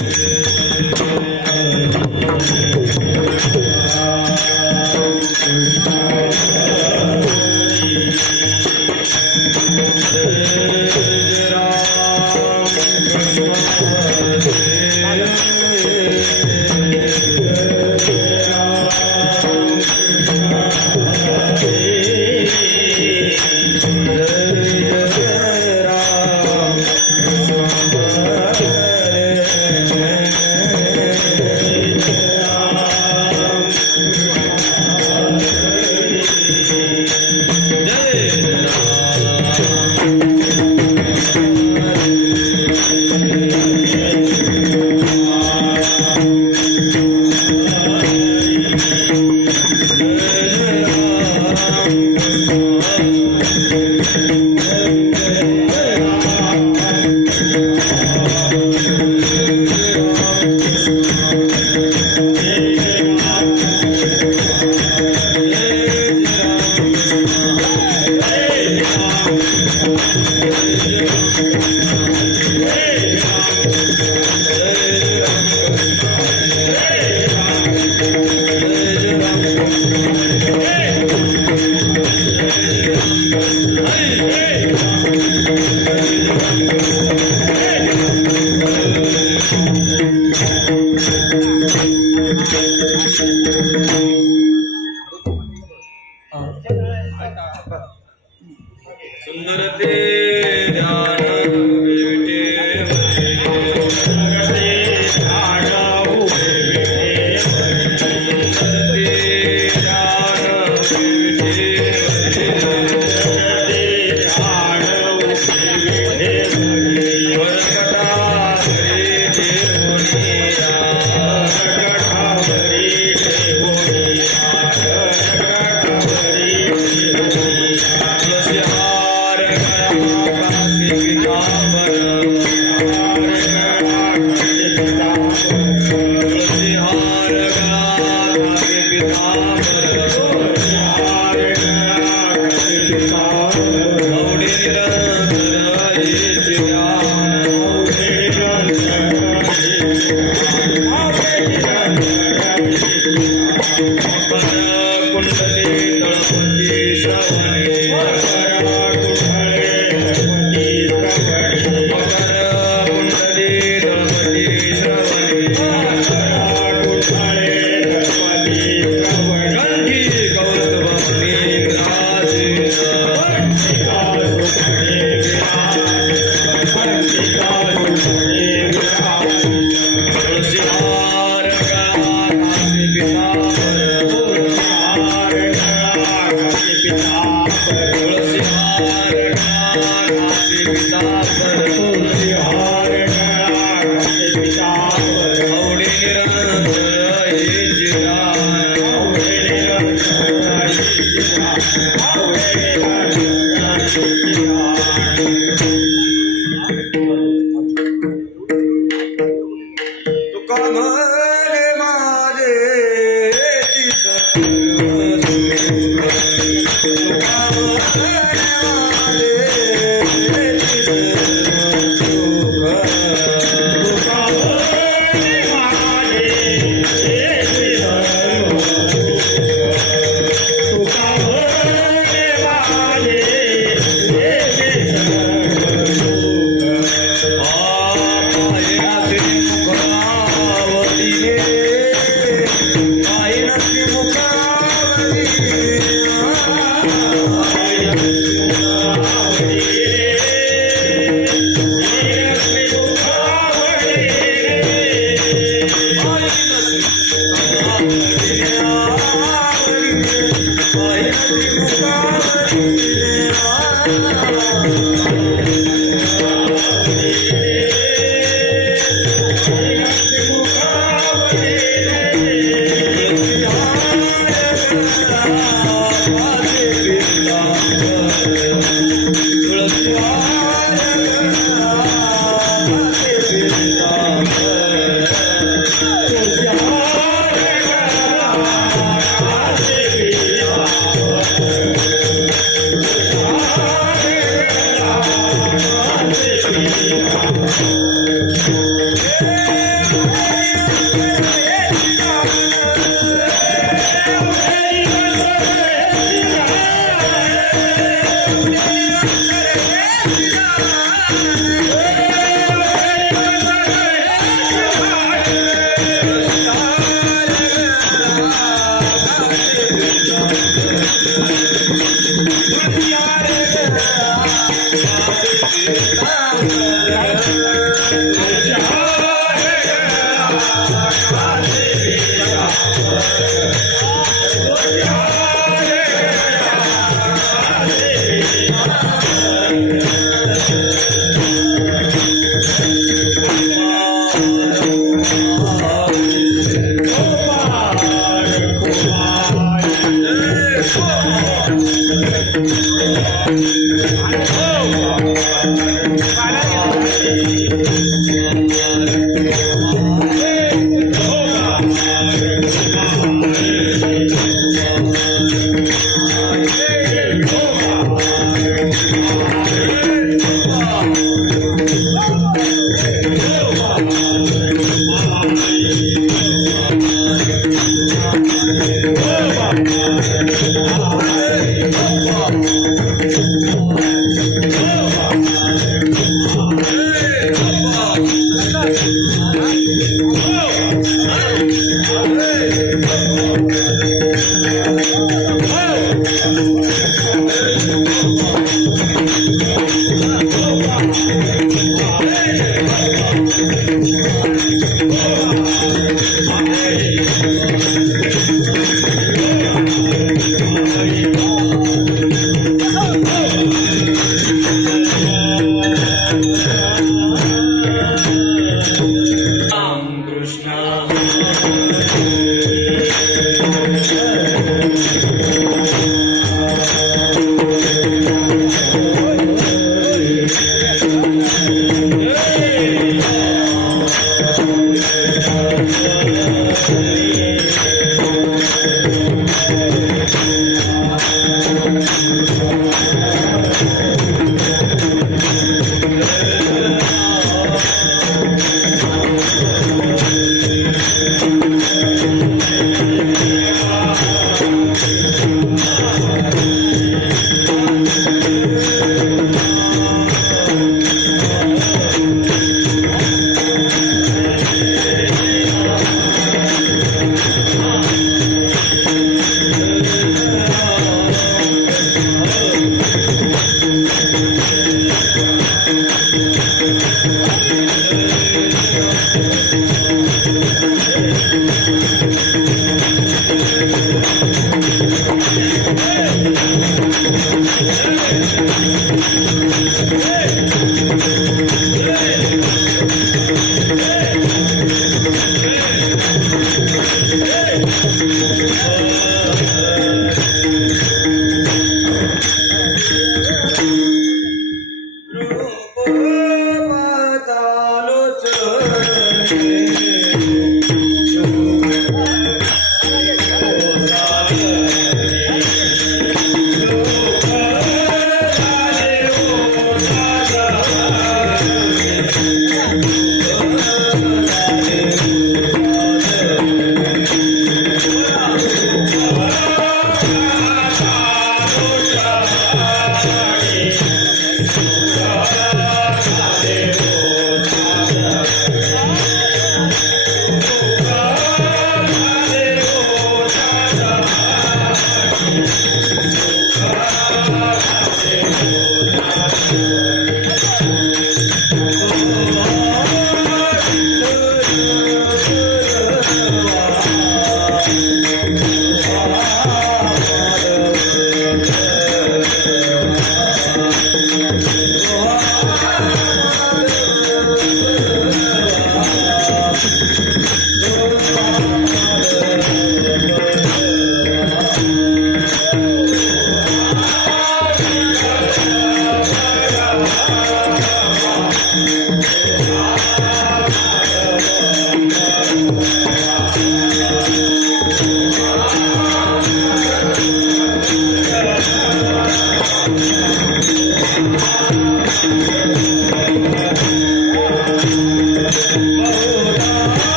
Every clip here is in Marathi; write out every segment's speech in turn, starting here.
Yeah.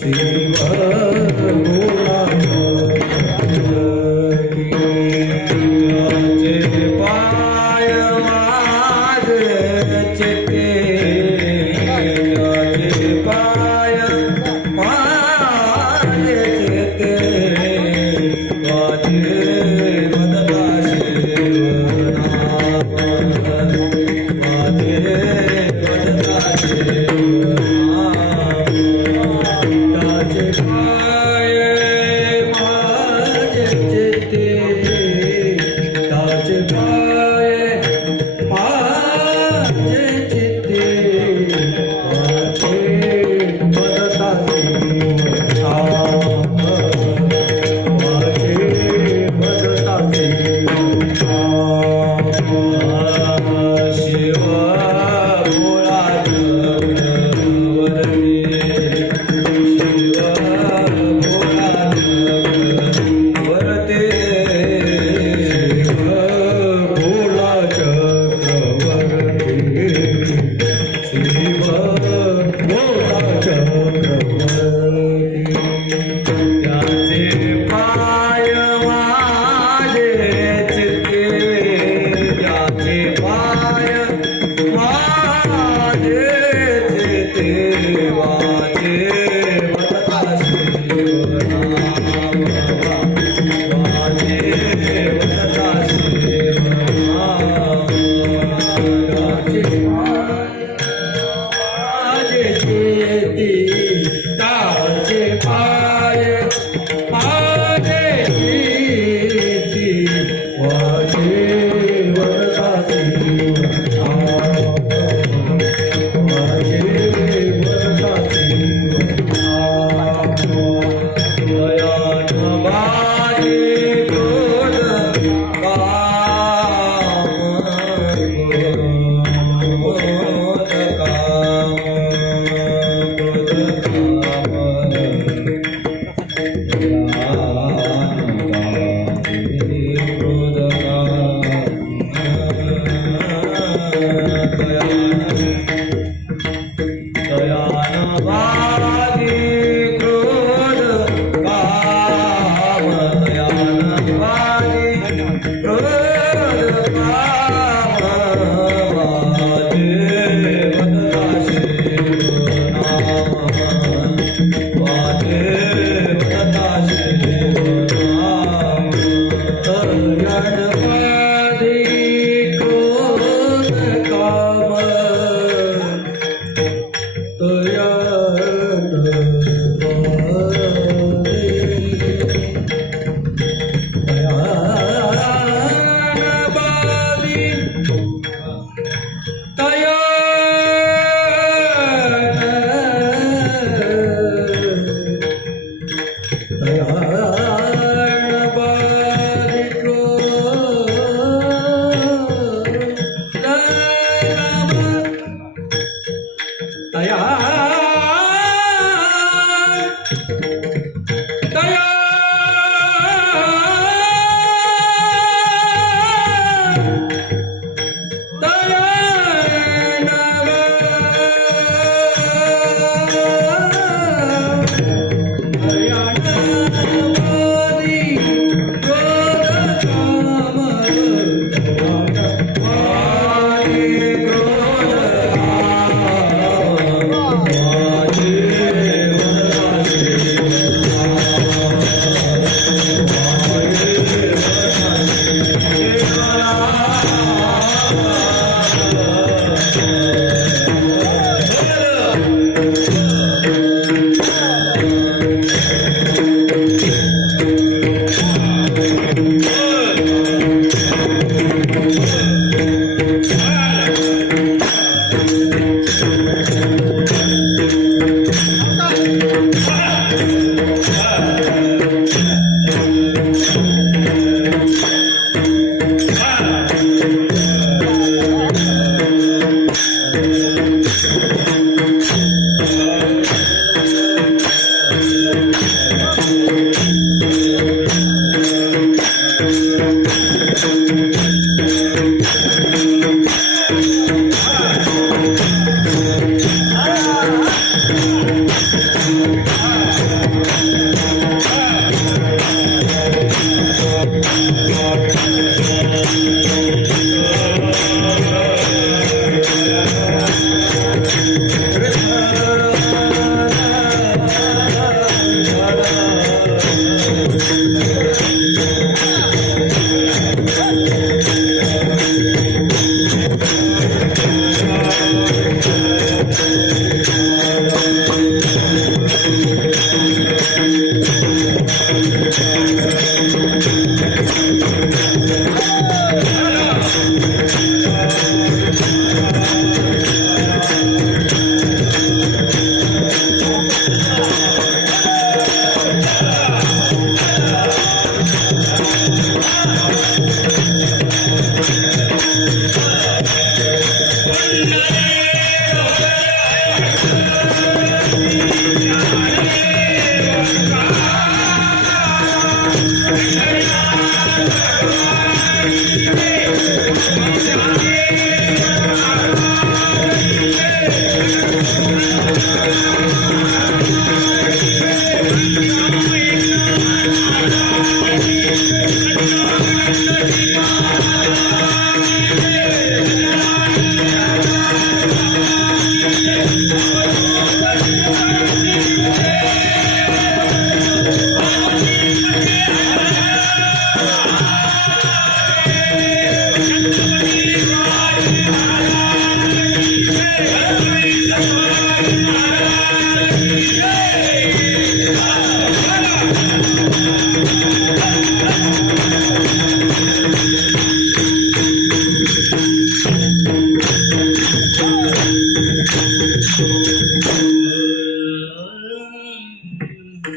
शिव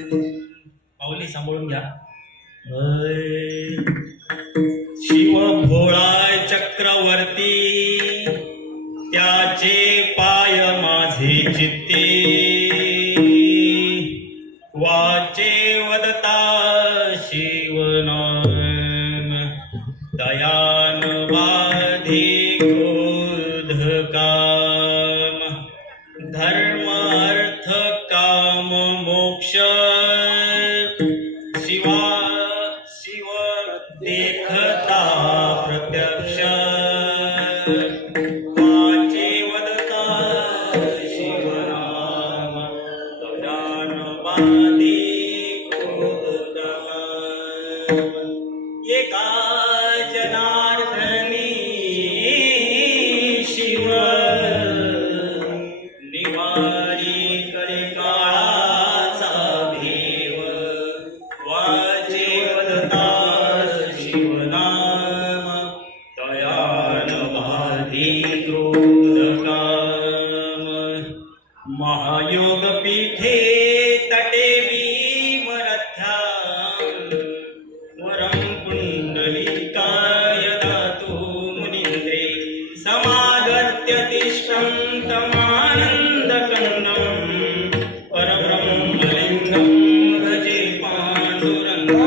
पाऊली सांभाळून घ्या. शिव भोळा चक्रवर्ती, त्याचे पाय माझे चित्ते. वाचे वदता शिवनाम, दयान बाधे क्रोध काम. धर्म अर्थ काम मोक्ष, शिवा शिव देखता प्रत्यक्ष. वाचे वदता शिवनाम, दयान बाधे क्रोध काम. एका जनार्दनी शिव, निवारी कळे काळाचा भेव. वाचे वदता शिवनाम, दयान बाधे क्रोध काम. महायोग पीठे तटे भीमरथ्यां, वरं कुण्डलिकाय दातु मुनीन्द्रे. समागत्य तिष्ठं तमानन्दकन्दं, परब्रह्मलिङ्गं भजे पाण्डुरङ्गं.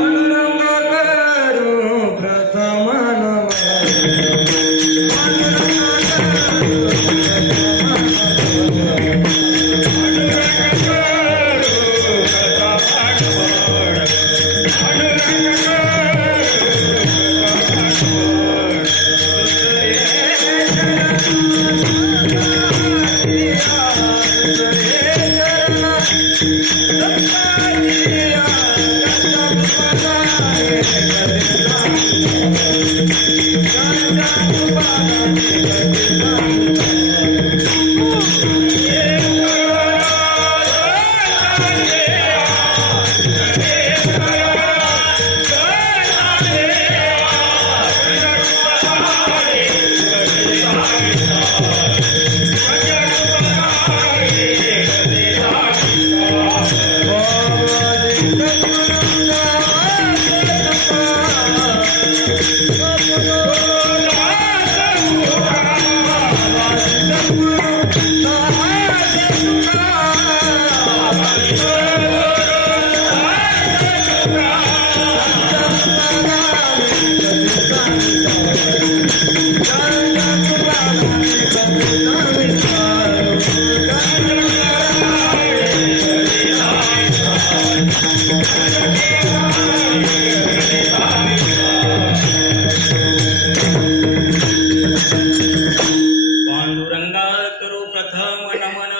पांडुरंगा करू प्रथम नमन,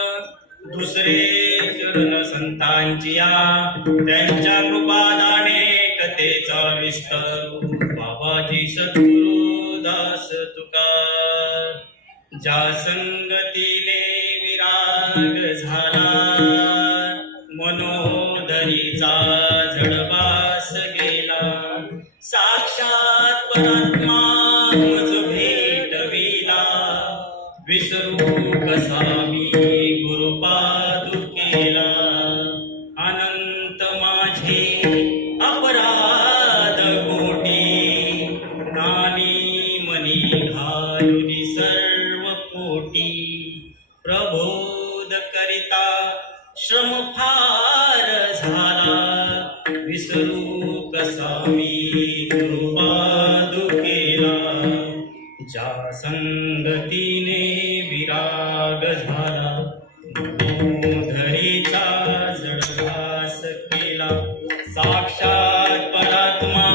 दुसरे चरण संतांचिया. त्यांच्या कृपादाने कथेचा विस्तारू, बाबाजी सद्गुरु दास तुकार. ज्या संगतीने विराग झाला, मनोदरीचा झडबास गेला. साक्षात परमात्मा मज भेटविला, विसरू कसा मी गुरुपादुकेला. अनंत माझे अपराध कोटी, नानी मनी घालुनी सर्व कोटी. प्रबोध करिता श्रम फार झाला, विसरू कसा मी गुरुपादुकेला. ज्या संगतीने विराग झाला, मनोधरीचा जडभास केला. साक्षात परमात्मा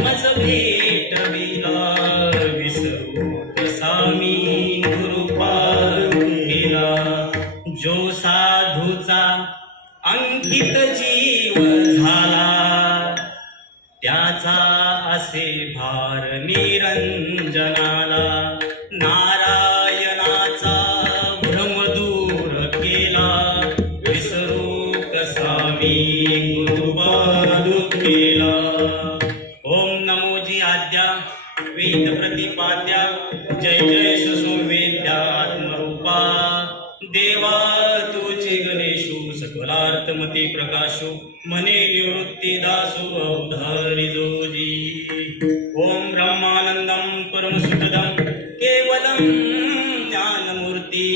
मज भेटविला, विसरू कसा मी गुरुपादुकेला. जो साधूचा अंकित जीव झाला, त्याचा असे भार निरंजनाला. नारायणाचा भ्रम दूर केला, विसरू कसा मी गुरुपादुकेला. ओम नमोजी आद्या वेद प्रतिपाद्या, जय जय सुसंवेद्यात्मरूपा. देवा तुझे गणेशू सकलार्थमती प्रकाशू. मने निवृत्ती दासो अवधारी जोजी. ओम ब्रह्मानंदम परमसुखदम केवलम ज्ञानमूर्ती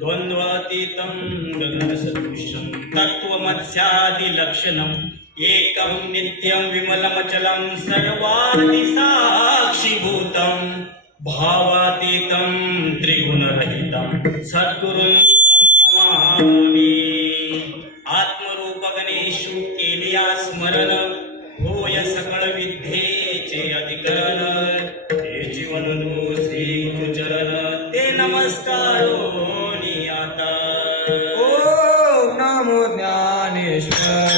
द्वंद्वातीतं गगनसदृशं तत्त्वमस्यादिलक्षणम् एकं नित्यं विमलमचलं सर्वादिसाक्षिभूतं भावातीतं त्रिगुणरहितं सद्गुरुं नमामि. आत्मरूप गणेशु केलिया स्मरण होय सकळ विद्येचे अधिकरण. हे जीवनदो श्री गुरुचरण ते नमस्कारो आता. ओम नमो ज्ञानेश्वराय.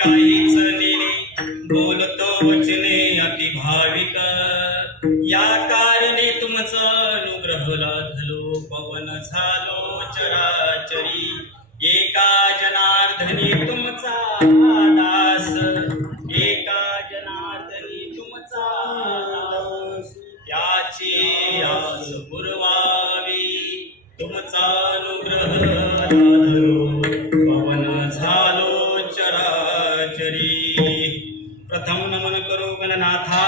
काहीच नेले बोलतो वचने अति भाविक या कारणे तुमचा अनुग्रह लाधलो पवन झालो चराचरी एका जनार्दनी तुमचा दास एका जनार्दनी तुमचा दास त्याची आस पुरवावी तुमचा अनुग्रह लाधलो पवन झालो चराचरी प्रथम नमन करो गणनाथा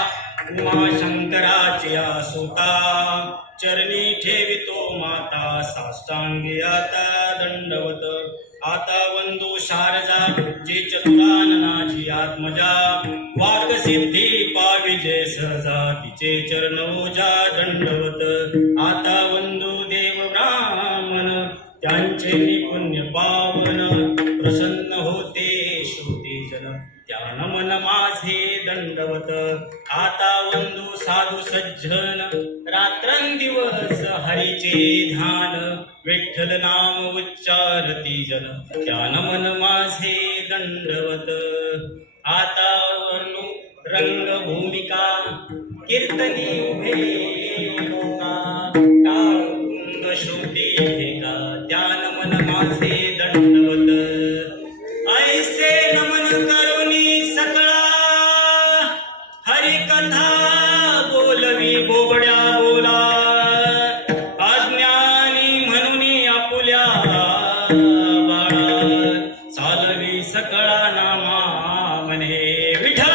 उमा शंकराची आसोता चरणी ठेवितो माता साष्टांगी आता दंडवत आता वंदो शारजा जे चतुराननाची आत्मजा वाक सिद्धी पाविजे सहजा तिचे चरणोजा दंडवत आता वंदो देव ब्राह्मण त्यांचे निपुण्य पावन प्रसन्न होते श्रुती जन त्या नमन माझे दंडवत आता वंदू साधू सज्जन रात्रंदिवस हरीचे ध्यान विठ्ठल नाम उच्चारती जन त्या नमन माझे दंडवत आता वर्णू रंग भूमिका कीर्तनी उभे लोका काळुंग शोधे का ध्यान मन माझे दंडवत ऐसे नमन करुणी सकळा हरिकथा बोलवी बोबड्या बोला अज्ञानी म्हणून आपुल्या बाळा चालवी सकळा नामा म्हणे विठ्ठल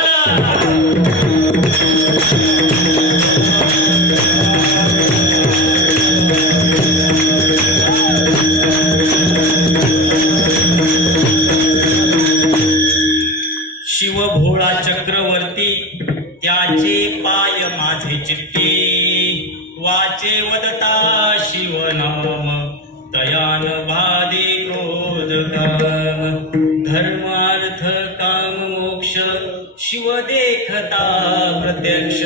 शिव भोळा चक्रवर्ती त्याचे पाय माझे चित्ती वाचे वदता शिवनाम दयान भादी क्रोध काम धर्म अर्थ काम मोक्ष शिव देखता प्रत्यक्ष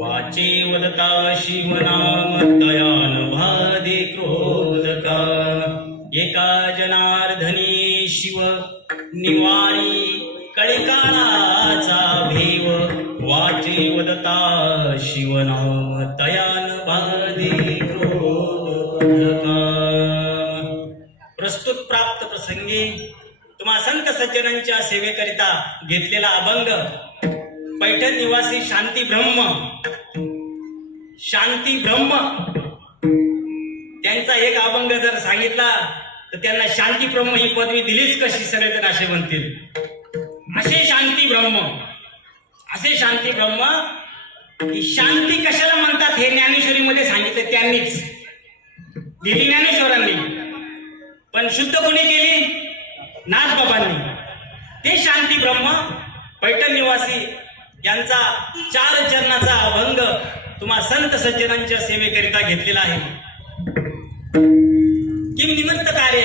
वाचे वदता शिवनाम दयान भादी क्रोध काम एका जनार्दनी शिव निवारी कळिकाळाचा भेव वाचे वदता शिवनाम तयान भादी प्रस्तुत प्राप्त प्रसंगी तुम्हा संत सज्जनांच्या सेवेकरिता घेतलेला अभंग पैठण निवासी शांती ब्रह्म त्यांचा एक अभंग जर सांगितला तर त्यांना शांती ब्रह्म ही पदवी दिलीच कशी सगळेजण असे म्हणतील. असे शांती ब्रह्म ही शांती कशाला म्हणतात हे ज्ञानेश्वरीमध्ये सांगितले त्यांनीच दिली ज्ञानेश्वरांनी पण शुद्ध कोणी केली नाथबाबांनी. ते शांती ब्रह्म पैठण निवासी यांचा 4 चरणाचा अभंग तुम्हा संत सज्जनांच्या सेवेकरिता घेतलेला आहे. किम निमित्त कार्य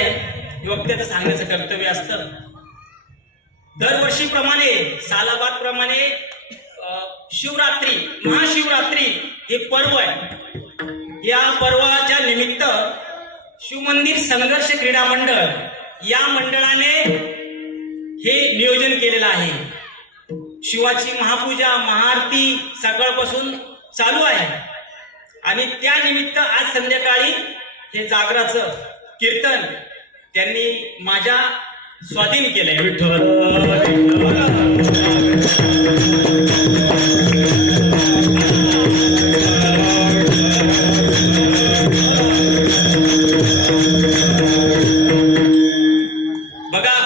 वक्त्याचं सांगण्याचं कर्तव्य असतं. दरवर्षीप्रमाणे सालाबाद प्रमाणे शिवरात्री महाशिवरात्री हे पर्व आहे. या पर्वाच्या निमित्त शिवमंदिर संघर्ष क्रीडा मंडळ या मंडळाने हे नियोजन केलेलं आहे. शिवाची महापूजा महाआरती सकाळपासून चालू आहे आणि त्या निमित्त आज संध्याकाळी हे जागराचं कीर्तन त्यांनी माझ्या स्वाधीन केलंय. विठ्ठल बघा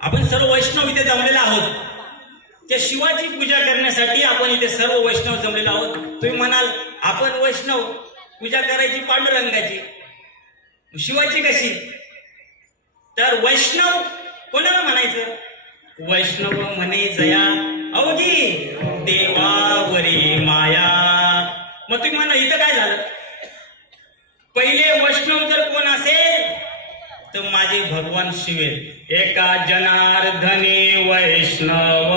आपण सर्व वैष्णव इथे जमलेला आहोत. त्या शिवाची पूजा करण्यासाठी आपण इथे सर्व वैष्णव जमलेलो आहोत. तुम्ही म्हणाल आपण वैष्णव पूजा करायची पांडुरंगाची शिवाची कशी तर वैष्णव कोणाला म्हणायचं वैष्णव म्हणे जया अवघी देवावरी माया. मग तुम्ही म्हणा इथं काय झालं पहिले वैष्णव जर कोण असेल तर माझे भगवान शिवेल. एका जनार्दनी वैष्णव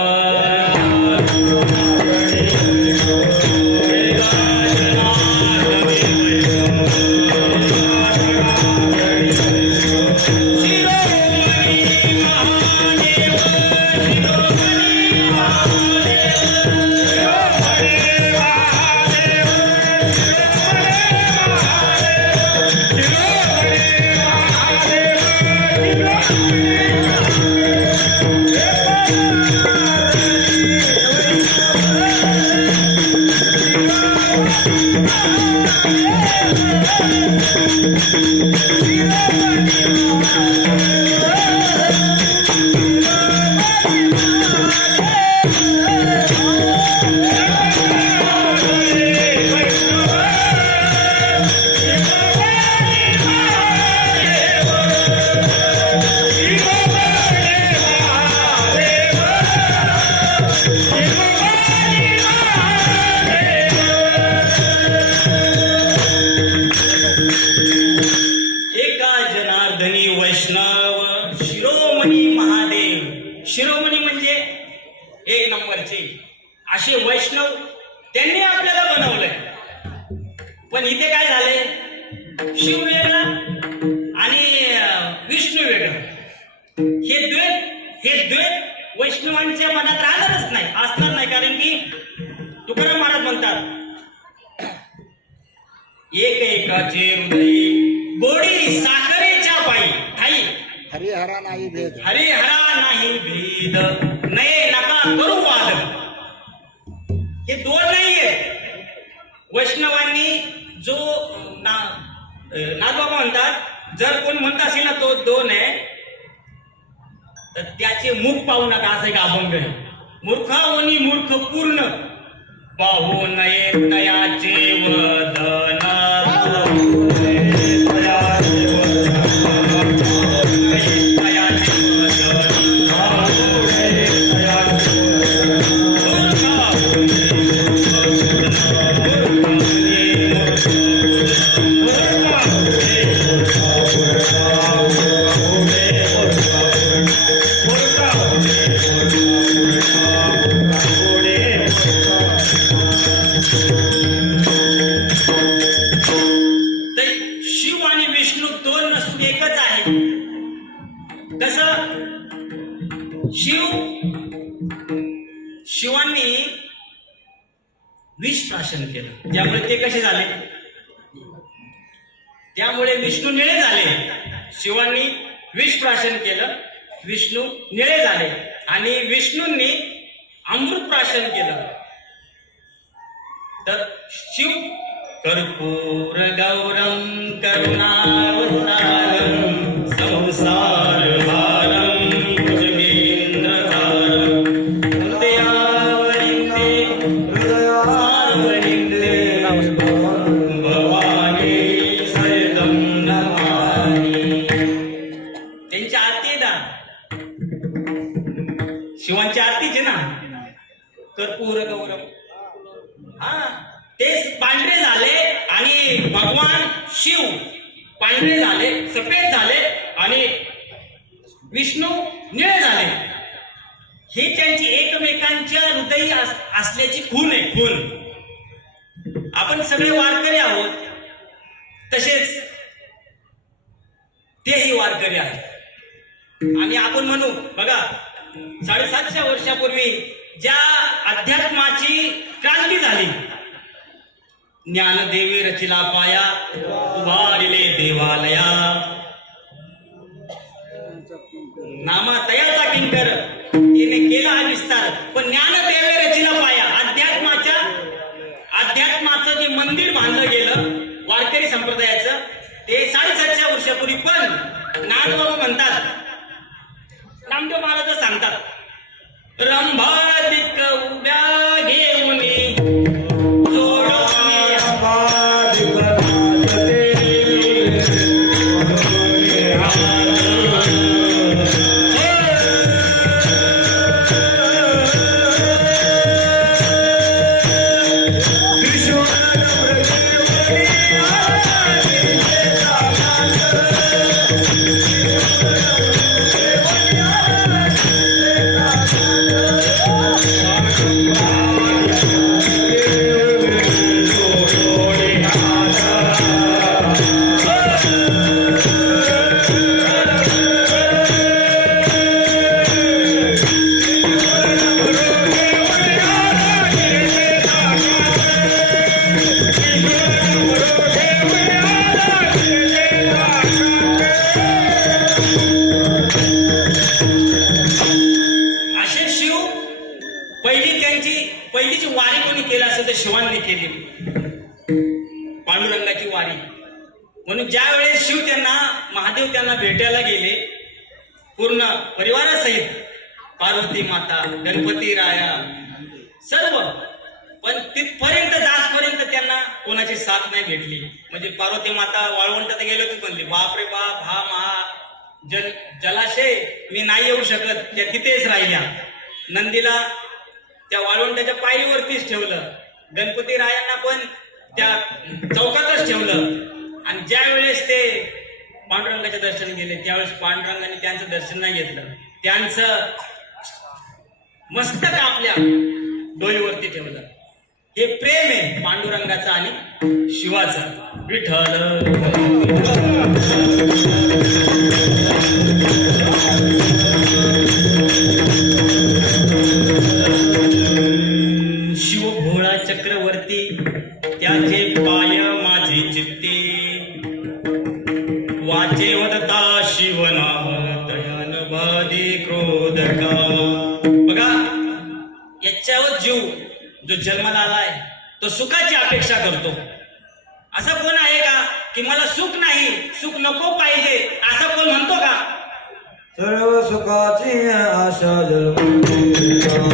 शिरोमणी म्हणजे 1 नंबरचे असे वैष्णव त्यांनी आपल्याला बनवलंय. पण इथे काय झालंय शिव वेगळा आणि विष्णू वेगळा. हे द्वेष वैष्णवांच्या मनात राहणारच नाही, असणार नाही. कारण की तुकाराम महाराज म्हणतात, एक एकाचे हृदय गोडी साखरेच्या पायी ठाई, हरिहरा नाही भेद, हरिहरा नाही भेद, नये नका करू वाद. हे दोन नाहीये. वैष्णवांनी जो नागबाबा म्हणतात, जर कोण म्हणत असेल ना तो दोन आहे, तर त्याचे मुख पाहू नका, असं एक अभंग आहे. मूर्खावनी मूर्ख पूर्ण पाहू नये तयाचे वदन, शिवांनी विष प्राशन केलं, त्यामुळे ते कसे झाले, त्यामुळे विष्णू निळे झाले. शिवांनी विष प्राशन केलं, विष्णू निळे झाले. आणि विष्णूंनी अमृत प्राशन केलं, तर शिव कर्पूर गौरम करुणावतारम संसार शिवांची आरतीचे ना, कर्पूर गौरव. हा, तेच पांढरे झाले आणि भगवान शिव पांढरे झाले, सफेद झाले आणि विष्णू निळे झाले. हे त्यांची एकमेकांच्या हृदयी असल्याची खूण आहे, खूण. आपण सगळे वारकरी आहोत, तसेच तेही वारकरी आहेत. आणि आपण म्हणू बघा, 750 वर्षापूर्वी ज्या अध्यात्माची क्रांती झाली, ज्ञानदेवी रचिला पाया, उभारिले देवालया, नामा तयाचा किंकर, तिने केला हा विस्तार. पण ज्ञानदेवी रचिला पाया, अध्यात्माचं जे मंदिर बांधलं गेलं वारकरी संप्रदायाचं, ते 750 वर्षापूर्वी. पण नागबाबा म्हणतात, नामदेव महाराज सांगतात, रंभादिक उभ्या घेऊनी जोडोनी पहिलीची वारी कोणी केली असेल तर शिवांनी केली, पांडुरंगाची वारी. म्हणून ज्या वेळेस शिव त्यांना, महादेव त्यांना भेटायला गेले पूर्ण परिवारासहित, पार्वती माता, गणपती राया सर्व, पण तिथपर्यंत जासपर्यंत त्यांना कोणाची साथ नाही भेटली. म्हणजे पार्वती माता वाळवंटात गेले होते, म्हणली बाप रे बाप, हा महा जलाशय मी नाही येऊ शकत, त्या तिथेच राहिल्या. नंदीला त्या वाळवंटाच्या पायरीवरतीच ठेवलं, गणपती रायांना पण त्या चौकातच ठेवलं. आणि ज्या वेळेस ते पांडुरंगाचे दर्शन गेले, त्यावेळेस पांडुरंगाने त्यांचं दर्शन नाही घेतलं, त्यांचं मस्तक आपल्या डोईवरती ठेवलं. हे प्रेम आहे पांडुरंगाचं आणि शिवाचं. विठ्ठल क्रोध बघा, याच्यावर जीव जो जन्माला आलाय तो सुखाची अपेक्षा करतो. असा कोण आहे का की मला सुख नाही, सुख नको पाहिजे, असा कोण म्हणतो का? सर्व सुखाची आशा जन्मलेला.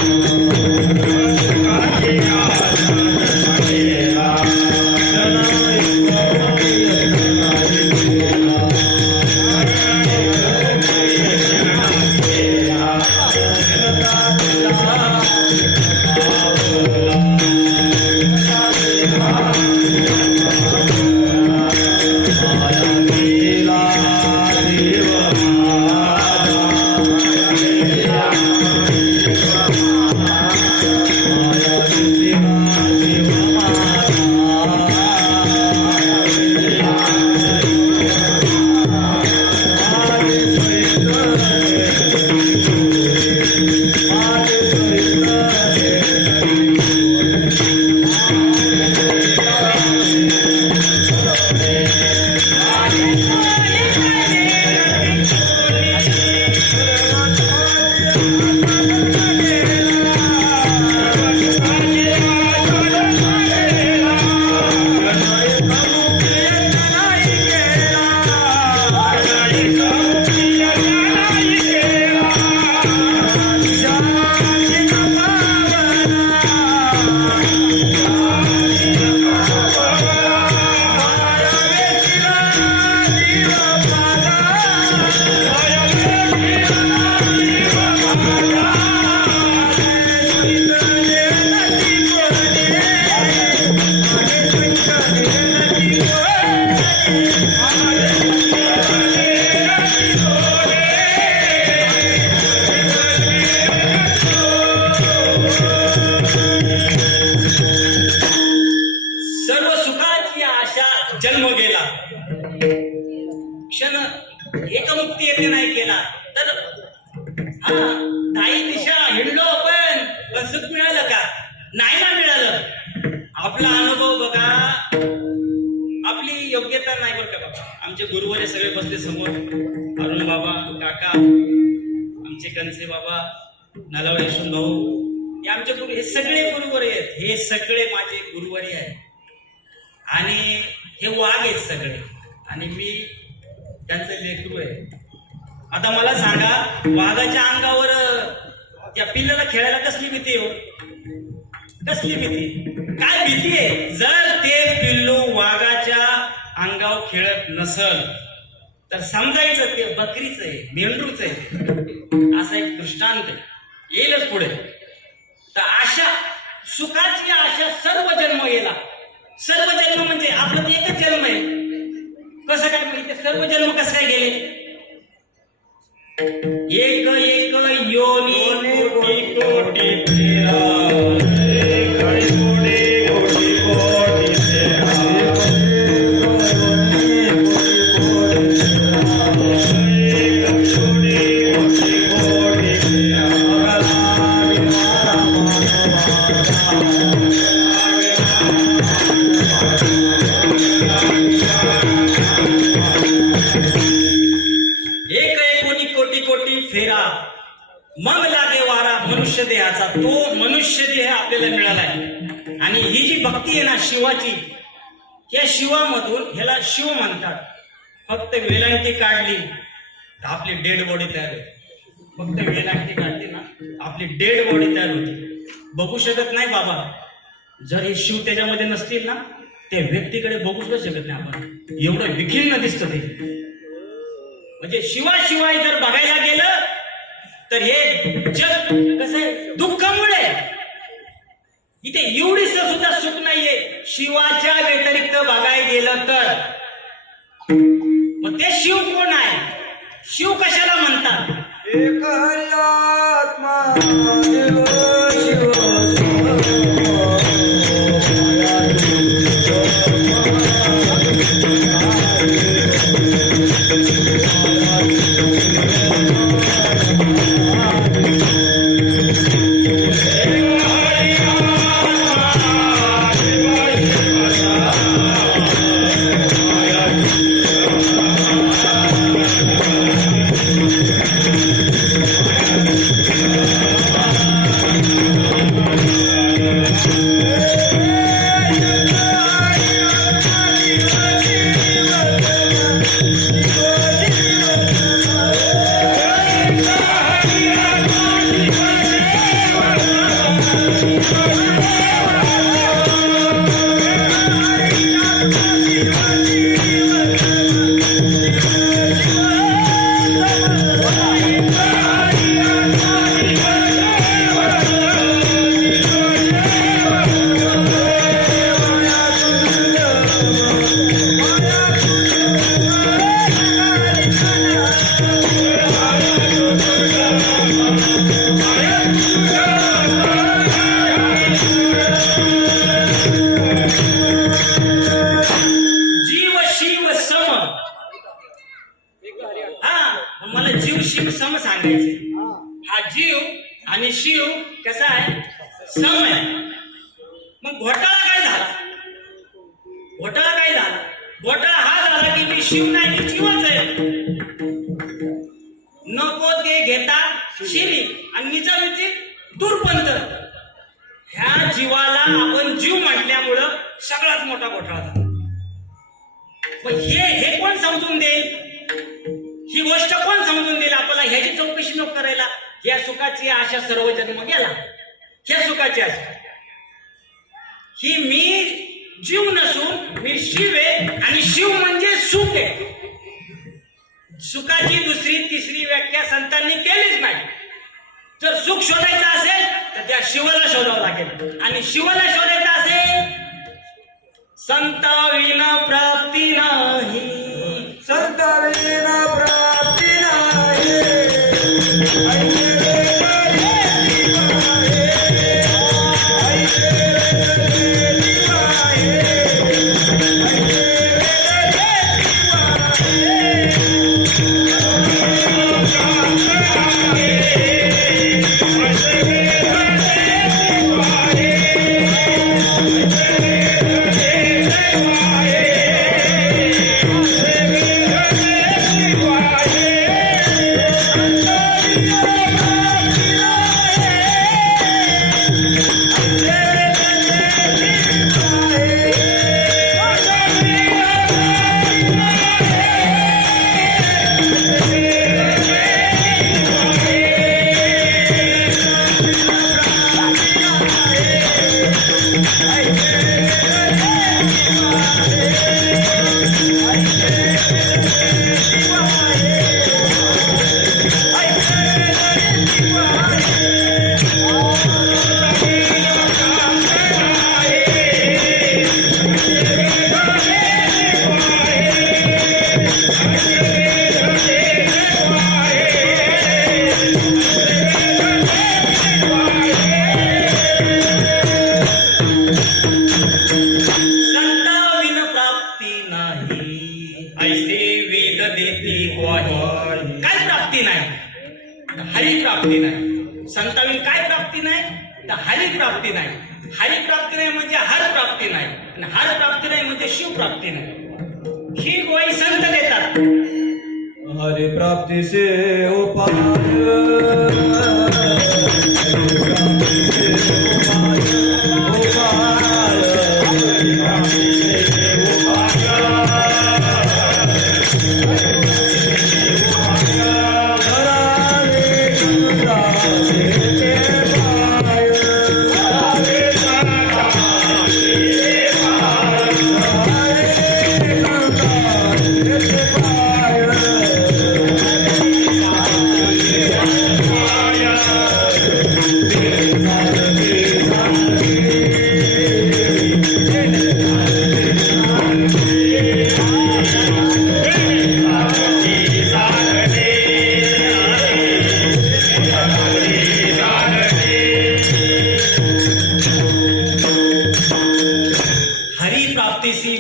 जन्म गेला, क्षण एकमुक्ती येते नाही केला तर हा दाई दिशा हिंडलो पण सुख मिळालं का? नाही ना मिळालं. आपला अनुभव बघा, आपली योग्यता नाही बरं का बाबा. आमचे गुरुवारे सगळे बसले समोर, अरुण बाबा, काका, आमचे कनसे बाबा, नलावडे यशवंत भाऊ, हे आमचे गुरु, हे सगळे गुरुवारे आहेत. हे सगळे माझे गुरुवारी आहेत आणि हे वाघ आहेत सगळे आणि मी त्यांचं लेकरू आहे. आता मला सांगा, वाघाच्या अंगावर त्या पिल्लाला खेळायला कसली भीती हो? कसली भीती? काय भीती आहे? जर ते पिल्लू वाघाच्या अंगावर खेळत नसल तर समजायचं ते बकरीच आहे, मेंढरूच आहे. असा एक दृष्टांत येईलच पुढे. तर आशा, सुखाची आशा सर्व जन्म गेला. सर्व जन्म म्हणजे आपलं एकच जन्म आहे. कसं काय म्हणजे सर्व जन्म कसं काय गेले? एक एक योनी कोटी कोटी तेरा, एक कोटी कोटी कोटी तेरा, मग लागे वारा मनुष्य देहाचा. तो मनुष्य देह आपल्याला मिळालाय आणि ही जी भक्ती आहे ना शिवाची, या शिवामधून ह्याला शिव म्हणतात. फक्त वेलांटी काढली तर आपली डेड बॉडी तयार होते. फक्त वेलांटी काढली ना आपली डेड बॉडी तयार होते. बघू शकत नाही बाबा. जर हे शिव त्याच्यामध्ये नसतील ना त्या व्यक्तीकडे बघू सुद्धा शकत नाही आपण. एवढं विखिन्न दिसतं ते. म्हणजे शिवाशिवाय जर बघायला गेलं तर हे जग कसं आहे, दुःखामुळे. इथे एवढीच सुद्धा सुख नाहीये शिवाच्या व्यतिरिक्त बघायला गेलं तर. मग ते शिव कोण आहे? शिव कशाला म्हणतात? एक हरी आत्मा देव शिव. हा जीव आणि शिव कसा आहे, सम आहे. मग घोटाळा काय झाला? घोटाळा काय झाला? घोटाळा हा झाला की मी शिव नाही, मी जीवच आहे. नको ते घेता शिरी आणि निजामीची दुर्पंत. ह्या जीवाला आपण जीव म्हटल्यामुळं सगळ्यात मोठा घोटाळा झाला. पण हे कोण समजून देईल? ही गोष्ट कोण समजून देईल आपल्याला? ह्याची चौकशी नको करायला. या सुखाची आशा सर्व जन्म गेला. ह्या सुखाची आशा ही मी जीव नसून मी शिव आहे आणि शिव म्हणजे सुख आहे. सुखाची दुसरी तिसरी व्याख्या संतांनी केलीच नाही. जर सुख शोधायचं असेल तर त्या शिवाला शोधावं लागेल आणि शिवाला शोधायचं असेल संता विना प्राप्ती नाही. संता विना प्राप्ती नाही. प्राप्ती नाही. संतांनी काय प्राप्ती नाही तर हरी प्राप्ती नाही. हरी प्राप्ती नाही म्हणजे हर प्राप्ती नाही आणि हर प्राप्ती नाही म्हणजे शिव प्राप्ती नाही. ही गोई संत देतात. हरि प्राप्ति से उपाय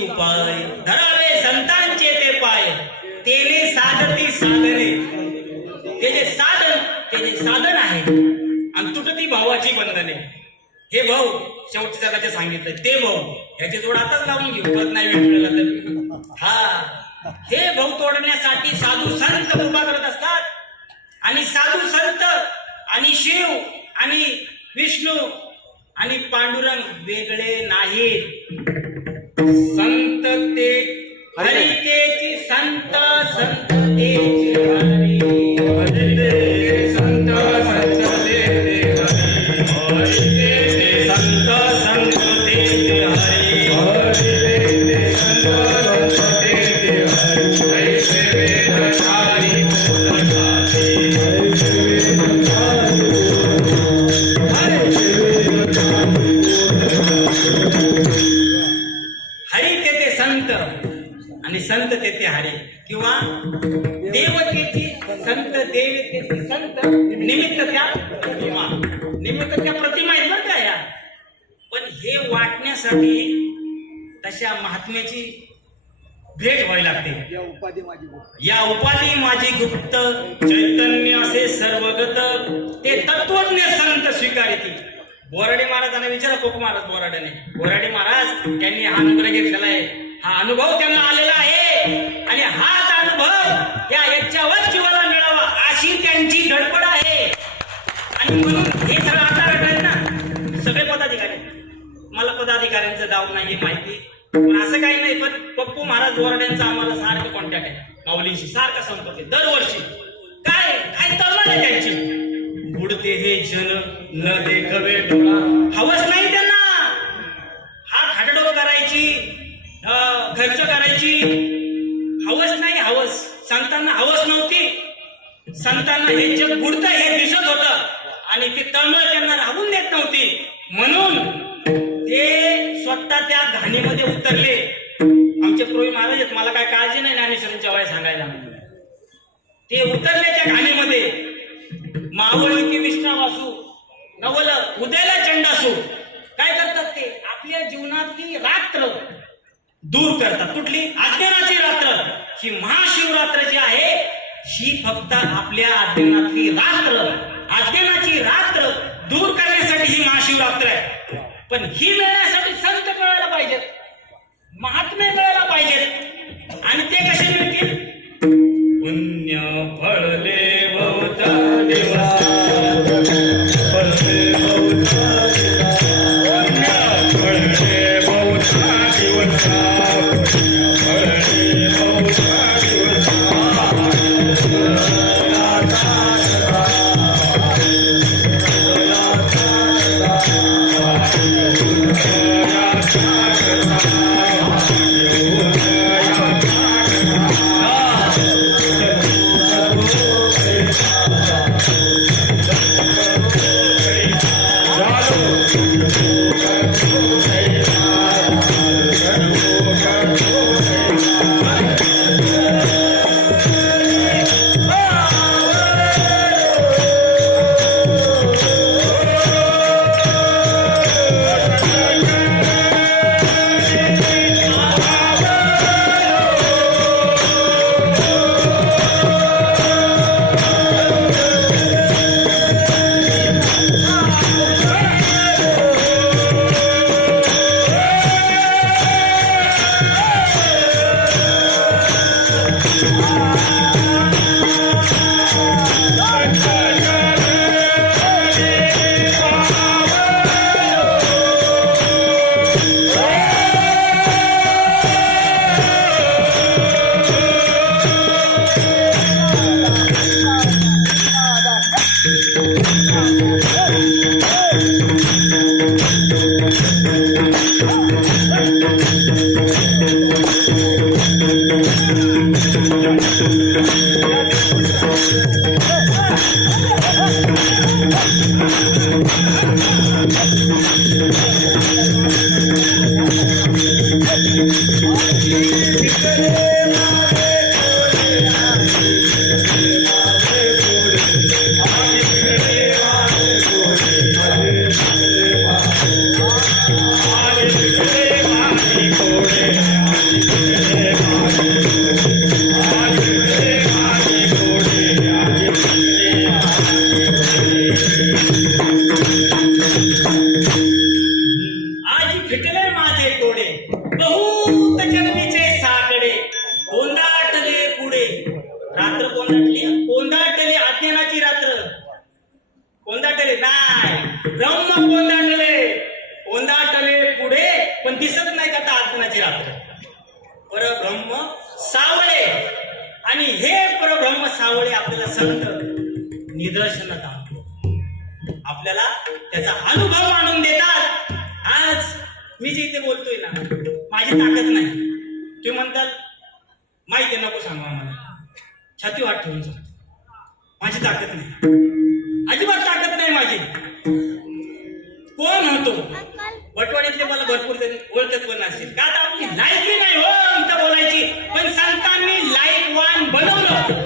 उपाय धरावे संतांचे ते पाय. तेने साधती साधने. ते जे साधन आहे आणि तुटती भावाची बंधने. हे भाऊ शेवटच्या जगाचे सांगितलं ते भाऊ ह्याचे जोड आताच लावून घेऊ परत नाही भेटलेला तर. हा हे भाऊ तोडण्यासाठी साधू संत उभा करत असतात आणि साधू संत आणि शिव आणि विष्णू आणि पांडुरंग वेगळे नाहीत. संत ते हरी तेची संत संत तेची हरी. हरी ते संत संत तेची हरी. हरी ते संत संत तेची हरी. हरी ते संत संत तेची हरी. हरी ते वेदचारी बोलताते. हरी ते वेदचारी आणि संत तेथे हरी किंवा देवतेची संत देवतेची संत निमित्त त्या प्रतिमा. निमित्त त्या प्रतिमा आहेत बरं का या. पण हे वाटण्यासाठी तशा महात्म्याची भेट व्हावी लागते. या उपाधी माझी गुप्त. या उपाधी माझी गुप्त चैतन्य असे सर्वगत ते तत्वज्ञ संत स्वीकारिती. बोराडे महाराजांना विचारा कोक महाराज बोराड्याने. बोराडे महाराज त्यांनी हा अनुग्रह घेतलेला आहे. हा अनुभव त्यांना आलेला आहे आणि हाच अनुभव या याच्यावर जीवाला मिळावा अशी त्यांची धडपड आहे. आणि म्हणून हे सगळं आता आहेत ना सगळे पदाधिकारी. मला पदाधिकाऱ्यांचं नाव नाही माहिती पण असं काही नाही. पण पप्पू महाराज बोराड्यांचा आम्हाला सारखं कॉन्टॅक्ट आहे. माऊलींशी सारखा संपर्क आहे दरवर्षी. काय काय तलवार आहे त्यांची. बुडते हे जन न देखवे डोळा. हवस नाही त्यांना. हात हाटडोळ करायची खर्च करायची हवस नाही. हवस संतांना हवस नव्हती. संतांना हे जग बुडतं हे दिसत होतं आणि ती तळमळ त्यांना राहून देत नव्हती. म्हणून ते स्वतः त्या घाणीमध्ये उतरले. आमचे प्रवी महाराज आहेत. मला काय काळजी नाही ज्ञानेश्वरांच्या वया सांगायला. ते उतरले त्या घाणीमध्ये. मावळी विष्णा वासू नवल उद्याला चंडासू काय करतात ते आपल्या जीवनातली रात्र दूर करतात. कुठली अज्ञानाची रात्र. ही महाशिवरात्र जी आहे ही फक्त आपल्या अज्ञानातली रात्र अज्ञानाची रात्र दूर करण्यासाठी ही महाशिवरात्र आहे. पण ही मिळण्यासाठी संत कळायला पाहिजेत. महात्मे कळायला पाहिजेत. आणि ते कसे मिळतील. पुण्य फळले बहुता देवा फळले बहुता पुण्य फळले बहुता दिवसा फळले बहुता कोंदाटले नाही, ब्रह्म कोंदाटले, कोंदाटले पुढे पण दिसत नाही का आत्मनाची रात्र. परब्रह्म सावळे आणि हे परब्रह्म सावळे आपल्याला संत निदर्शनात आणतो, आपल्याला त्याचा अनुभव आणून देतात. आज मी जे इथे बोलतोय ना, माझी ताकद नाही. तुम्ही म्हणताल माहिती नको सांगा मला, छाती वाट ठेवून सांग, माझी ताकद नाही, अजिबात ताकद नाही माझी. कोण होतो वटवाडीतले मला भरपूर जण ओळखत पण असेल का, आता आपली लायकी नाही हो इथं बोलायची, पण संतांनी लायकवान बनवलं.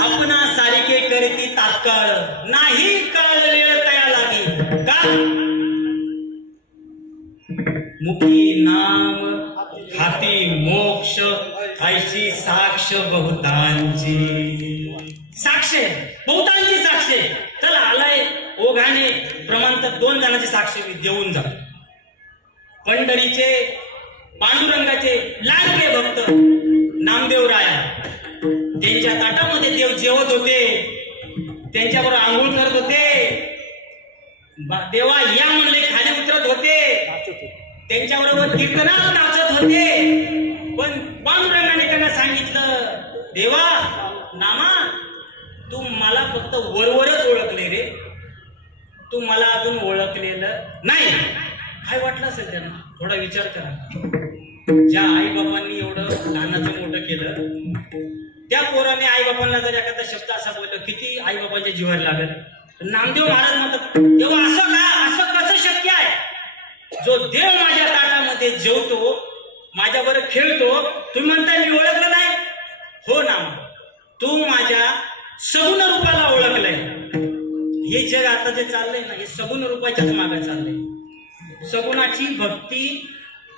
आपणा सारिके करती तात्काळ नाही कळले तया लागी का मुखी नाम हाती मोक्ष ऐशी साक्ष बहुतांची साक्ष बहुतांची साक्ष चला आलाय ओघाने प्रमाणात 2 जणांची साक्ष मी देऊन जा पंढरीचे पांडुरंगाचे लाडके भक्त नामदेव राया त्यांच्या ताटामध्ये देव जेवत होते त्यांच्याबरोबर आंघोळ करत होते देवा या म्हणले खाली उतरत होते त्यांच्याबरोबर कीर्तनात नाचत होते पण पांडुरंगाने त्यांना सांगितलं देवा नामा तू मला फक्त वरवरच ओळखले रे तू मला अजून ओळखलेलं नाही काय वाटलं असेल त्यांना थोडा विचार करा ज्या आई बाबांनी एवढं लहानाचं मोठं केलं त्या पोराने आई बाबांना जर एखादा शब्द असा बोलला किती आई बाबांच्या जीवावर लागेल नामदेव महाराज म्हणतात तेव्हा असं कसं शक्य आहे जो देव माझ्या ताटामध्ये जेवतो माझ्याबरोबर खेळतो तुम्ही म्हणता मी ओळखलं नाही हो ना तू माझ्या सगुण रूपाला ओळखलंय हे जग आता जे चाललंय ना हे सगुण रूपाच्याच मागे चाललंय सगुणाची भक्ती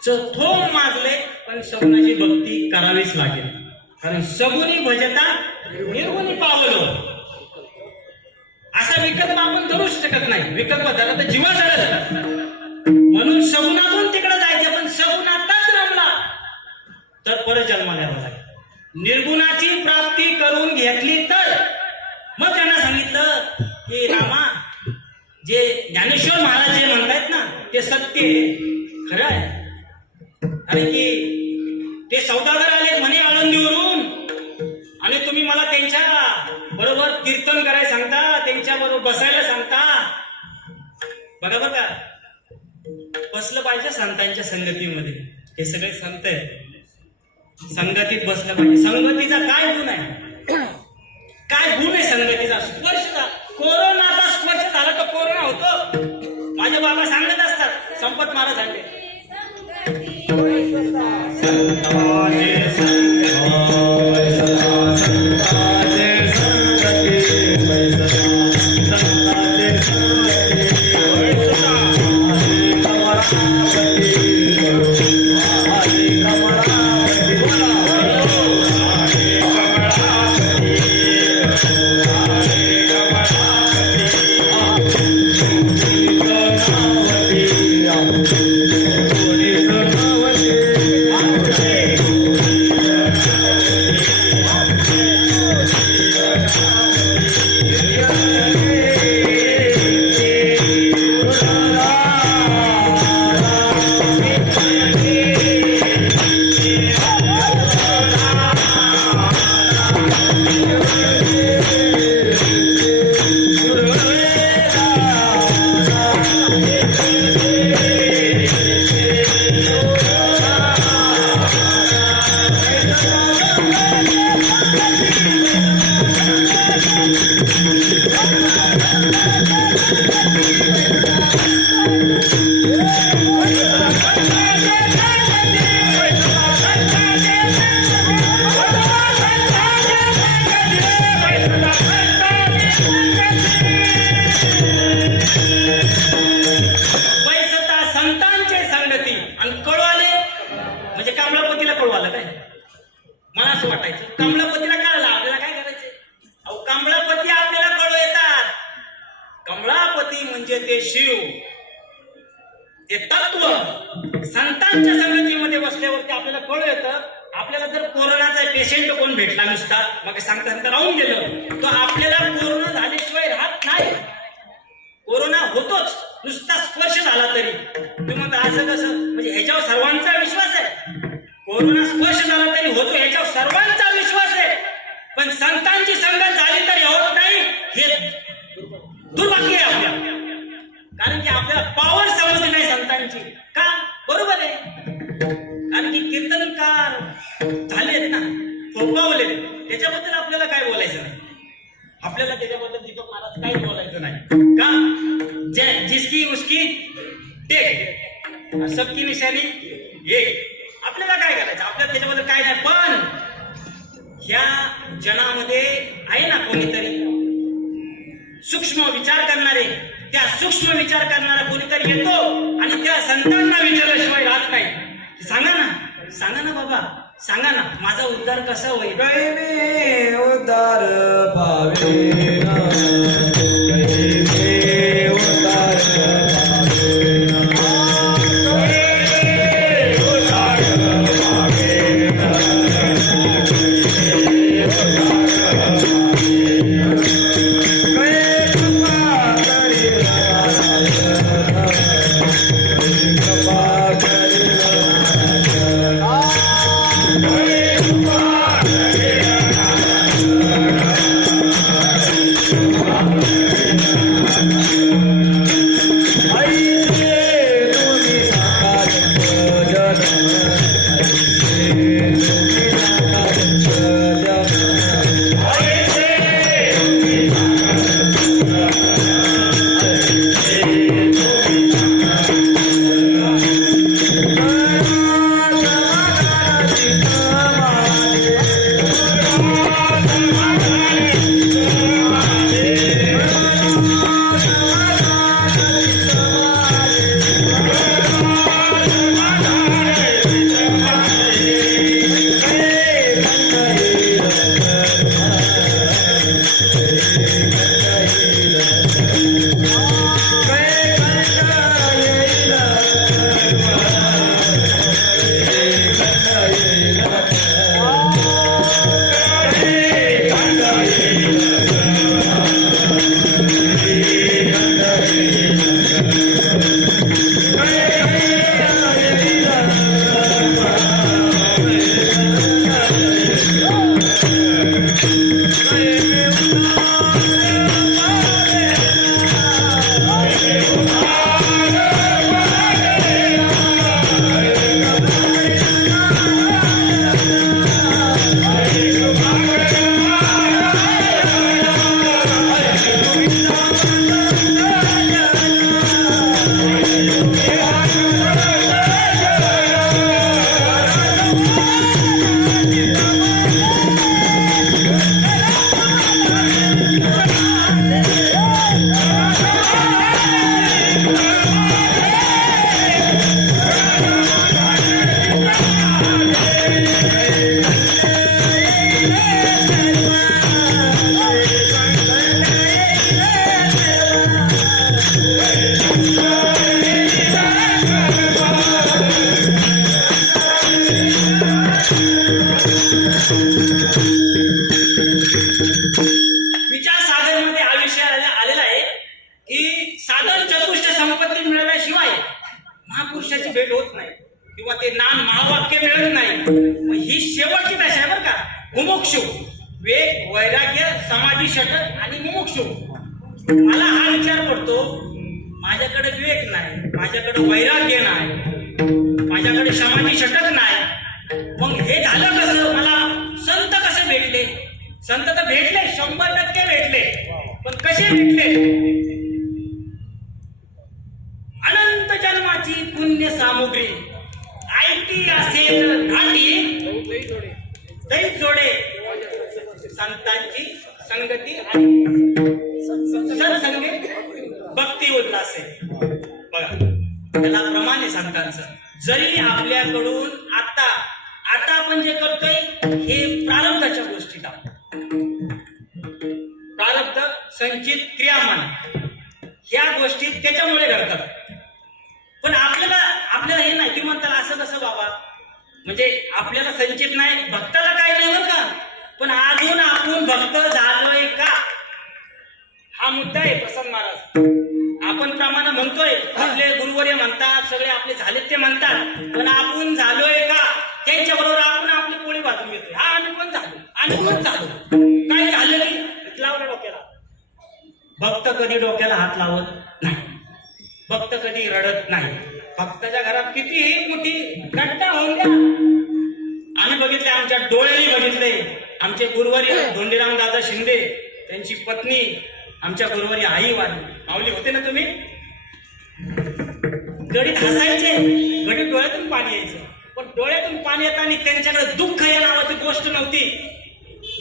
थोम मागले पण सगुणाची भक्ती करावीच लागेल कारण सगुणी भजता निर्गुणी पावलो असा विकल्प आपण धरूच शकत नाही विकल्प धरला तर जीवा जळत म्हणून सगुणातून तिकडे जायचं पण सगुणातच रमला तर परत जन्माला यावं लागेल निर्गुणाची प्राप्ती करून घेतली तर मग त्यांना सांगितलं की रामा जे ज्ञानेश्वर महाराज जे म्हणतायत ना ते सत्य आहे खरं आहे कारण की ते सौदागर आले म्हणे आळंदीवरून आणि तुम्ही मला त्यांच्या बरोबर कीर्तन करायला सांगता त्यांच्या बरोबर बसायला सांगता बरोबर का बसलं पाहिजे संतांच्या संगतीमध्ये हे सगळे संत आहेत संगतीत बसलं पाहिजे संगतीचा काय गुण आहे काय गुण आहे संगतीचा स्पर्श कोरोनाचा स्पर्श झाला तर कोरोना होतो माझे बाबा सांगत असतात संपत महाराज सांगते म्हणजे ते शिव ते तत्व संतांच्या संगतीमध्ये बसल्यावरती आपल्याला कळू येतं. आपल्याला जर कोरोनाचा पेशंट कोण भेटला नुसता मग सांगता राहून गेलं तो आपल्याला कोरोना झाल्याशिवाय राहत नाही. कोरोना होतोच नुसता स्पर्श झाला तरी. तुम्ही म्हणता असं कसं, म्हणजे ह्याच्यावर सर्वांचा विश्वास आहे. कोरोना स्पर्श झाला तरी होतो ह्याच्यावर सर्वांचा विश्वास आहे. पण संतांची संगत झाली तरी होत नाही, हे दुर्भाग्य आहे आपल्या. कारण की आपल्याला पॉवर समजली नाही संतांची. का? बरोबर आहे, कारण की कीर्तनकार झालेत ना, फोपावले. त्याच्याबद्दल आपल्याला काय बोलायचं नाही. आपल्याला त्याच्याबद्दल दीपक महाराज काही बोलायचं नाही. का? जिसकी उसकी टेक, सबकी निशाणी एक. आपल्याला काय करायचं, आपल्याला त्याच्याबद्दल काय नाही. पण ह्या जनामध्ये आहे ना कोणीतरी सूक्ष्म विचार करणारे, त्या सूक्ष्म विचार करणारा कोणीतरी येतो आणि त्या संतांना विचारल्याशिवाय राहत नाही. सांगा ना, सांगा ना बाबा, सांगा ना, माझा उद्धार कसा होईल. कैमे उद्धार पावेना, कैमे उद्धार पावेना, विचार साधन मध्ये हा विषय आलेला आहे की साधन चतुष्ट संपत्ती मिळाल्याशिवाय महापुरुषाची भेट होत नाही किंवा ते नाम महावाक्य मिळत नाही. मग ही शेवटची दशा आहे बरं का. मुमुक्षु, वेग, वैराग्य, समाधी, षटक आणि मुमुक्षु. मला हा विचार पडतो, माझ्याकडे विवेक नाही, माझ्याकडे वैराग्य नाही, माझ्याकडे समाधी षटक नाही. मग हे झालं कसं? मला संत कसे भेटले? संत तर भेटले, 100% भेटले. पण कसे भेटले? अनंत जन्माची पुण्य सामुग्री ऐटी असेल घाटी, दैत जोडे संतांची संगती आणि सत्संगी भक्ती उल्हास आहे. बघा, त्याला प्रमाण आहे संतांचं. जरी आपल्याकडून आता आपण जे करतोय हे प्रारब्धाच्या गोष्टी, प्रारब्ध संचित क्रियामान ह्या गोष्टी त्याच्यामुळे घडतात. पण आपल्याला हे नाही की म्हणतात असं कसं बाबा, म्हणजे आपल्याला संचित नाही, भक्ताला काय नाही बरं का. पण अजून आपण भक्त झालोय का, हा मुद्दा आहे प्रसन्न महाराज. आपण प्रमाणे म्हणतोय, आपले गुरुवर्य म्हणतात, सगळे आपले झालेत ते म्हणतात, पण आपण झालोय का त्यांच्या बरोबर आपण आपली पोळी भाजून घेतोय. हा आम्ही पण झालो, काय झालं नाही लावलं डोक्याला. भक्त कधी डोक्याला हात लावत नाही, भक्त कधी रडत नाही. भक्ताच्या घरात कितीही मोठी घटना होऊन द्या. आम्ही बघितले, आमच्या डोळ्यांनी बघितले. आमचे गुरुवर्य धोंडीराम दादा शिंदे, त्यांची पत्नी आमच्या गुरुवर्य आई माऊली होते ना तुम्ही, गडीत हसायचे, गडीत डोळ्यातून पाणी यायचं, पण डोळ्यातून पाणी येताना त्यांच्याकडे दुःख या नावाची गोष्ट नव्हती.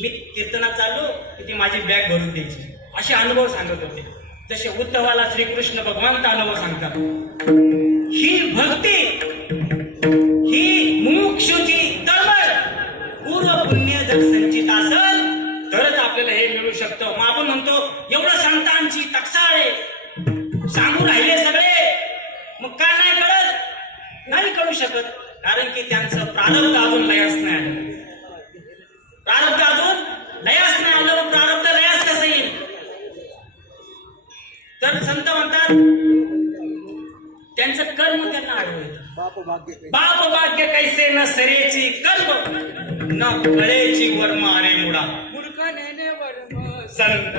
मी कीर्तनात चाललो की ती माझी बॅग भरून द्यायची, असे अनुभव सांगत होते. जसे उद्धवाला श्रीकृष्ण भगवंत अनुभव सांगतात. ही भक्ती, ही मुमुक्षुची तळमळ पूर्व पुण्य जर संचित असेल तरच आपल्याला हे मिळू शकतं. मग आपण म्हणतो एवढं संतांची टकसाळे सांगून राहिले सगळे, मग का नाही कळत? नाही कळू शकत, कारण की त्यांचं प्रारब्ध अजून लयास नाही आलं. प्रारब्ध अजून लयास नाही आलं. प्रारब्ध लयास कसं येईल? तर संत म्हणतात त्यांचं कर्म त्यांना आढळतं. बाप भाग्य कैसे न सरेची कल्प न कळेची वर मारे मुडा संत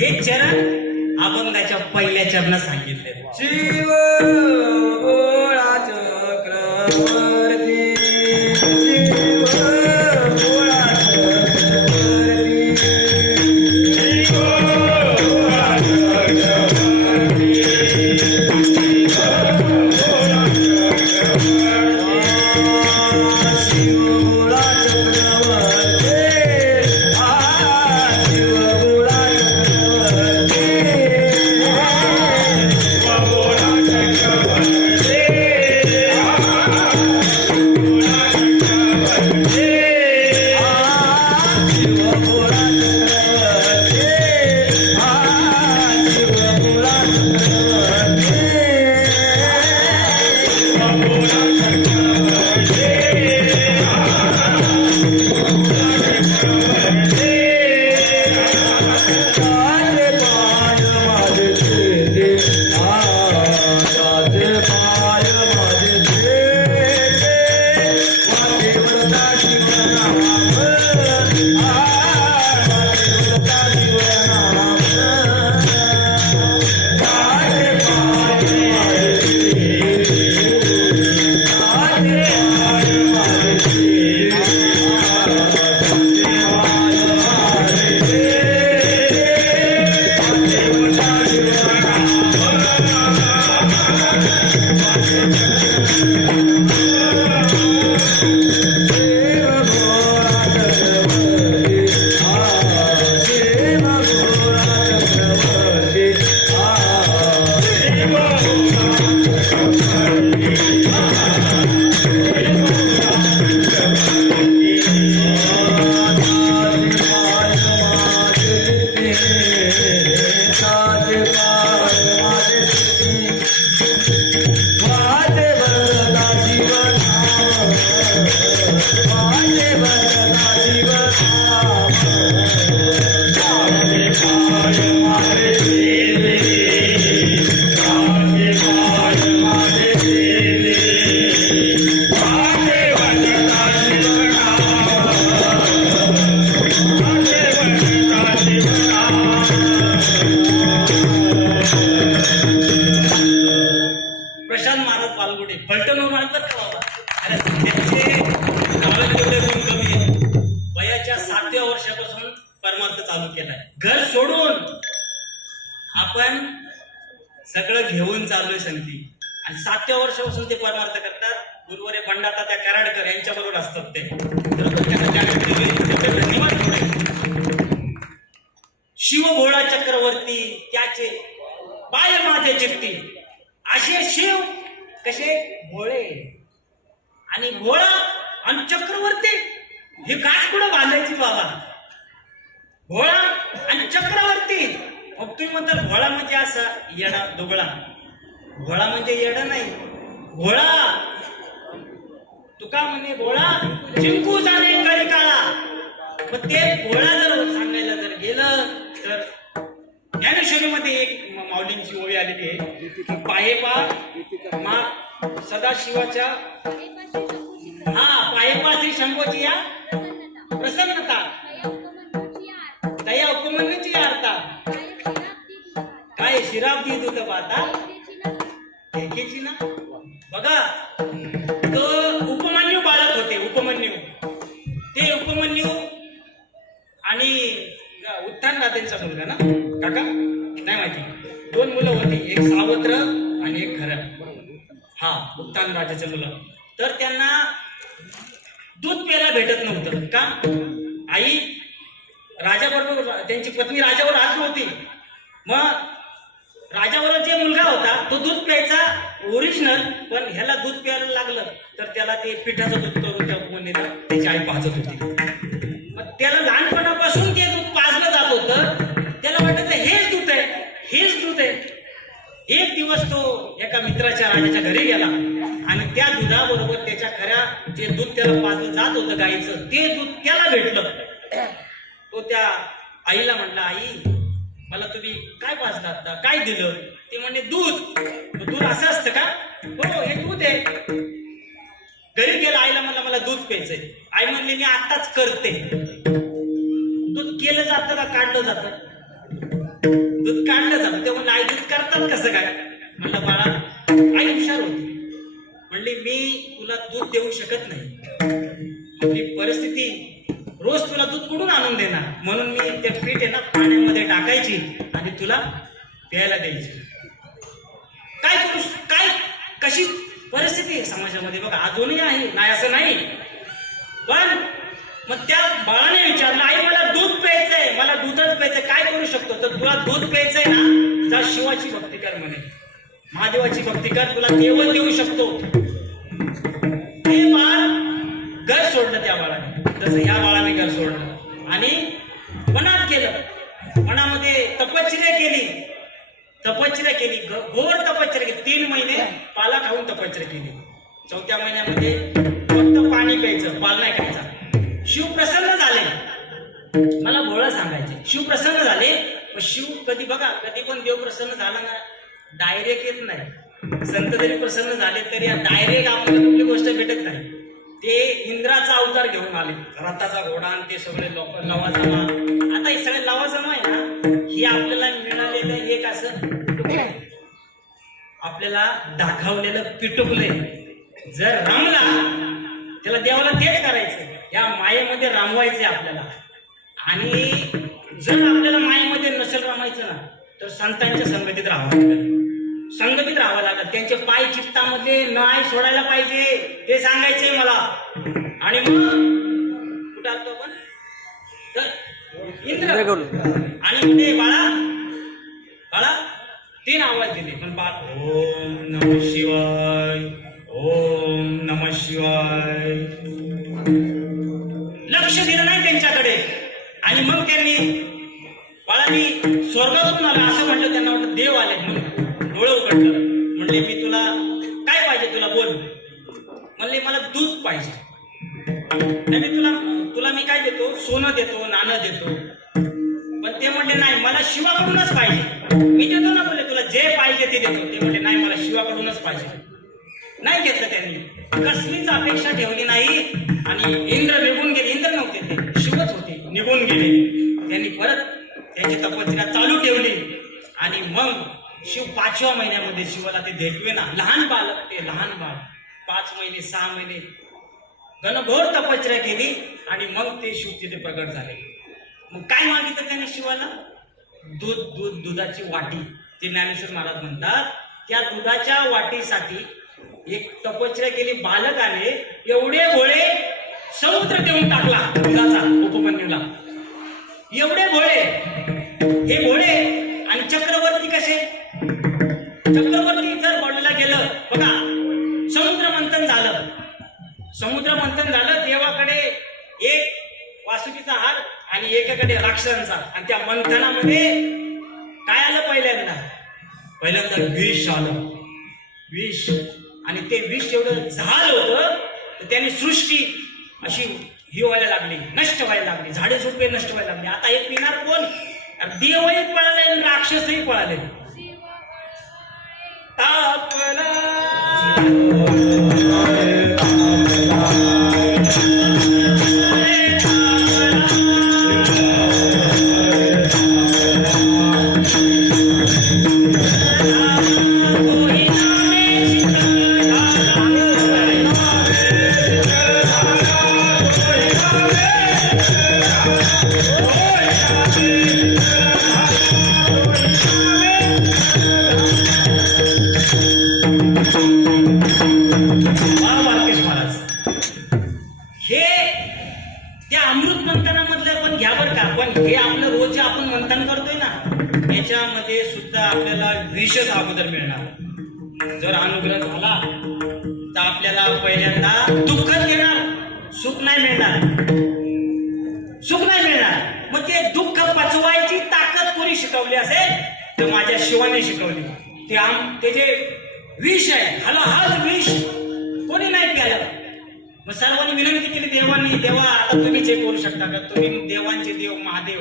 हे चरण अभंगाच्या पहिल्या चरणात सांगितले. शिव भोळा चक्रवर्ती, शिव भोळा चक्रवर्ती, शिव भोळा चक्रवर्ती, शिव भोळा चक्रवर्ती, शिव भोळा चक्रवर्ती, शिव भोळा चक्रवर्ती. म्हणतात का बाबा? अरे त्यांचे काळात एवढे गुण कमी आहे. वयाच्या 7व्या वर्षापासून परमार्थ चालू केलाय. घर सोडून आपण सगळं घेऊन चाललोय संगती, आणि 7व्या वर्षापासून ते परमार्थ करतात. गुरुवारे बंडाता त्या कराडकर यांच्या बरोबर असतात ते. धन्यवाद. शिव भोळा चक्रवर्ती त्याचे बाय माझे चित्ती, असे शिव कसे भोळे आणि भोळा आणि चक्रवर्ती, हे काय कुठं बांधायची बाबा? भोळा आणि चक्रवर्ती. मग तुम्ही म्हणता भोळा म्हणजे असा येडा दुबळा, भोळा म्हणजे येडा नाही, भोळा. तुका म्हणे भोळा जिंकू जाणे कळी काळा. मग ते भोळा जर सांगायला जर गेलं तर ज्ञानेश्वरीमध्ये एक माऊलींची ओळी आलेली आहे की पाये पा मा सदाशिवाच्या पायेपाशी शंभोची या प्रसन्नता, दया उपमन्यूची आरता, काय शिराब दी दूध बाता एकेची ना. बघा, तो उपमन्यू बाळक होते. उपमन्यू ते उपमन्यू आणि उत्तान राजेंचा मुलगा ना काका, नाही माहिती. 2 मुलं होती, एक सावत्र आणि एक खरं. उत्तान राजाचे मुलं. तर त्यांना दूध प्यायला भेटत नव्हतं का? आई राजाबरोबर, त्यांची पत्नी राजावर राहत नव्हती. मग राजाबरोबर जे मुलगा होता तो दूध प्यायचा ओरिजिनल, पण ह्याला दूध प्यायला लागलं तर त्याला ते पिठाचं दूध करून त्या उपमन्यूला त्याची आई पाजत होती. मग त्याला लहानपणापासून ते दूध पाजलं जात होतं. त्याला वाटायचं हेच दूध आहे, हेच दूध आहे. एक दिवस तो एका मित्राच्या राजाच्या घरी गेला आणि त्या दुधाबरोबर त्याच्या खऱ्या जे दूध त्याला पाजलं जात होतं गाईचं, ते दूध त्याला भेटलं. तो त्या आईला म्हणला, आई मला तुम्ही काय पाजलं आता, काय दिलं? ते म्हणले दूध. दूध असं असतं का? हो, हे दूध आहे. घरी गेला, आईला म्हणला मला दूध प्यायचंय. आई म्हणली मी आत्ताच करते. दूध केलं जातं का काढलं जातं? दूध काढलं जातं. ते म्हणलं आई दूध करतात कसं काय? म्हणलं बाळा, आई हुशार होती. म्हणली मी तुला दूध देऊ शकत नाही, आपली परिस्थिती, रोज तुला दूध कुठून आणून देणार, म्हणून मी ते पीठ आहे ना पाण्यामध्ये टाकायची आणि तुला प्यायला द्यायची. काय करू, काय कशी परिस्थिती आहे समाजामध्ये बघा, अजूनही आहे, नाही असं नाही. पण मग त्या बाळाने विचारलं, आई मला दूध प्यायचंय, मला दूधच प्यायचंय, काय करू शकतो? तर तुला दूध प्यायचंय ना, जा शिवाची भक्ती कर म्हणे, महादेवाची भक्ती कर, तुला देव देऊ शकतो. ते बाळ घर सोडलं त्या बाळाने, तसं या बाळाने घर सोडलं आणि वनात गेलं. वनामध्ये तपश्चर्या केली, घोर तपश्चर्या केली. 3 महिने पाला खाऊन तपश्चर्या केली. 4थ्या महिन्यामध्ये फक्त पाणी प्यायचं, पाल नाही खायचा. शिव प्रसन्न झाले. मला भोळा सांगायचे, शिव प्रसन्न झाले. शिव कधी बघा, कधी पण देव प्रसन्न झाला ना, डायरेक्ट येत नाही. संत जरी प्रसन्न झाले तरी डायरेक्ट आम्हाला कुठली गोष्ट भेटत नाही. ते इंद्राचा अवतार घेऊन आले, रथाचा घोडा आणि ते सगळे लोक लवाजमा. आता हे सगळे लवाजमा आहे ना, हे आपल्याला मिळालेलं एक असं आपल्याला दाखवलेलं पिटुकले. जर रमला त्याला देवाला तेच करायचं, या मायेमध्ये रमवायचे आपल्याला. आणि जर आपल्याला मायेमध्ये नसेल रमायचं ना, तर संतांच्या संगतीत राहावं लागेल, संगतीत राहावं लागेल. त्यांचे पाय चित्तामध्ये नाही सोडायला पाहिजे, ते सांगायचंय मला. आणि मग कुठं आलतो आपण? तर इंद्र आणि ते बाळा 3 आवाज दिले. पण बाळ ओम नमः शिवाय, ओम नमः शिवाय, लक्ष दिलं नाही त्यांच्याकडे. आणि मग त्यांनी बाळांनी स्वर्गातून आला असं म्हटलं, त्यांना वाटलं देव आले म्हणून डोळं उघडलं. म्हणले मी तुला काय पाहिजे, तुला बोल. म्हणले मला दूध पाहिजे. नाही तुला मी काय देतो, सोनं देतो, नाणं देतो. पण ते म्हणले नाही, मला शिवाकडूनच पाहिजे. मी देतो ना, बोलले तुला जे पाहिजे ते देतो. ते म्हणले नाही, मला शिवाकडूनच पाहिजे. नाही घेतलं त्यांनी, कसलीच अपेक्षा ठेवली नाही. आणि इंद्र निघून गेले. इंद्र नव्हते, ते शिवच होते, निघून गेले. त्यांनी परत त्यांची तपश्चर्या चालू ठेवली. आणि मग शिव 5व्या महिन्यामध्ये शिवाला ते देखवे ना, लहान बाळ, ते लहान बाळ 5 महिने 6 महिने घनघोर तपश्चर्या केली आणि मग ते शिव तिथे प्रगट झाले. मग काय मागितलं त्याने शिवाला? दुधाची वाटी. ते ज्ञानेश्वर महाराज म्हणतात त्या दुधाच्या वाटीसाठी एक तपश्चर्या केली बालकाने, एवढे गोळे समुद्र देऊन टाकला दुधाचा उपमन्यूला. एवढे गोळे, हे गोळे. आणि चक्रवर्ती कसे? चक्रवर्ती जर बडला गेलं बघा, समुद्र मंथन झालं. समुद्र मंथन झालं, देवाकडे एक वासुकीचा हार आणि एकाकडे राक्षसांचा. आणि त्या मंथनामध्ये काय आलं? पहिल्यांदा विष आलं. विष. आणि ते विष एवढं झालं होतं तर त्याने सृष्टी अशी ही व्हायला लागली, नष्ट व्हायला लागली, झाडे झुडपे नष्ट व्हायला लागली. आता हे पिणार कोण? देवही पळाले आणि राक्षसही पळाले. तापला याच्यामध्ये सुद्धा आपल्याला विषच अगोदर मिळणार. जर अनुग्रह झाला तर आपल्याला पहिल्यांदा दुःखच घेणार, सुख नाही मिळणार. सुख नाही मिळणार. मग ते दुःख पचवायची ताकद कोणी शिकवली असेल तर माझ्या शिवाने शिकवली. ते जे विष आहे, हलाहल विष कोणी नाही प्यालं. मग सर्वांनी विनंती केली देवांनी, देवा आता तुम्हीच हे करू शकता का? तुम्ही देवांचे देव महादेव.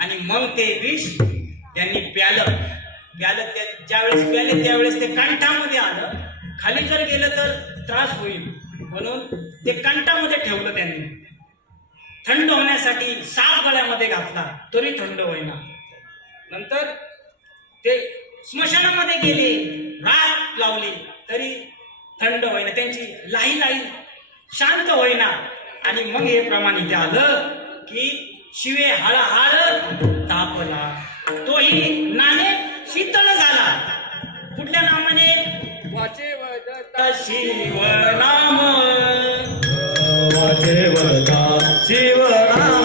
आणि मग ते विष त्यांनी प्यालं. ज्यावेळेस प्याले त्यावेळेस ते कंठामध्ये आलं. खाली जर गेलं तर त्रास होईल म्हणून ते कंठामध्ये ठेवलं त्यांनी. थंड होण्यासाठी साप गळ्यामध्ये घातला तरी थंड होईना. नंतर ते स्मशानामध्ये गेले, राख लावली तरी थंड होईना, त्यांची लाई शांत होईना. आणि मग हे प्रमाण इथे आलं की शिवे हळहळ तापला, तोही नाणे शीतल झाला. कुठल्या नामाने? शिव नाम. शिव नाम.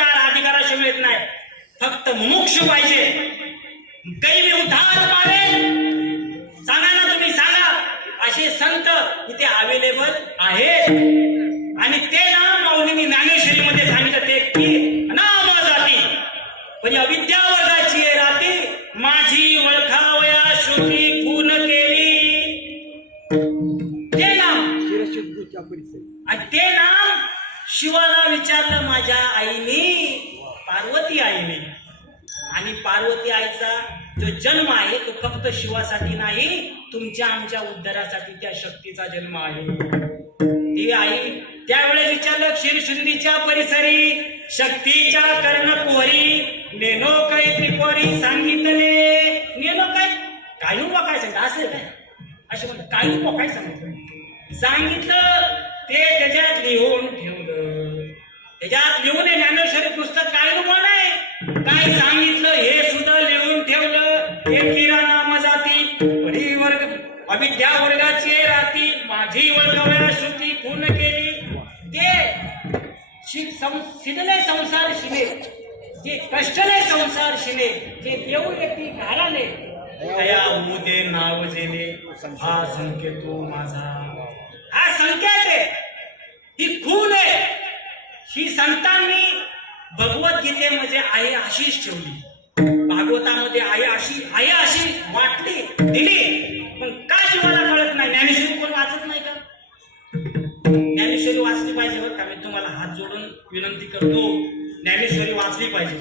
अधिकाराशी मिळत नाही. फक्त मुमुक्षु पाहिजे. काही मी उद्धार पावेल, सांगा ना तुम्ही, सांगा. असे संत इथे अवेलेबल आहेत. आणि ते नाम माऊलींनी ज्ञानेश्वरीमध्ये सांगितलं ते की नाम जाती पण अविद्या वर्गाची राती माझी ओळखावया श्रुती खून केली. ते नाम शिरशुद्धीच्या परिचय. आणि ते नाम शिवाला विचारलं माझ्या आईने, पार्वती आईने. आणि पार्वती आईचा जो जन्म आहे तो फक्त शिवासाठी नाही, तुमच्या आमच्या उद्धारासाठी त्या शक्तीचा जन्म आहे. ती आई त्यावेळेस विचारलं क्षीरशुद्धीच्या परिसरी शक्तीच्या कर्णकुहरी नेनो काय त्रिपुरी सांगितले. नेनो काय नुबा काय सांगितलं असेल काय असे म्हणतात, काय नुबा काय सांगितलं ते त्याच्यात लिहून ठेवलं. त्याच्यात लिहून ज्ञानेश्वरी पुस्तक काय नुबा नाही, काय सांगितलं हे सुद्धा लिहून ठेवलं. हे किराणा मजाती परी वर्ग अविद्या वर्गाची राती माझी वर्गवया श्रुती खून केली. ते शिनले संसार शिने, जे कष्टले संसार शिने, जे देऊ व्यक्ती घालाने दया उदे नाव जेने. हा संकेतो माझा, हा संकेत आहे, ही खून आहे. ही संतांनी भगवद्गीतेमध्ये आई अशीच ठेवली, भागवतामध्ये आई अशी वाटली दिली. पण का जीवाला कळत नाही? ज्ञानेश्वरी कोण वाचत नाही का? ज्ञानेश्वरी वाचली पाहिजे बरं का. मी तुम्हाला हात जोडून विनंती करतो, ज्ञानेश्वरी वाचली पाहिजे.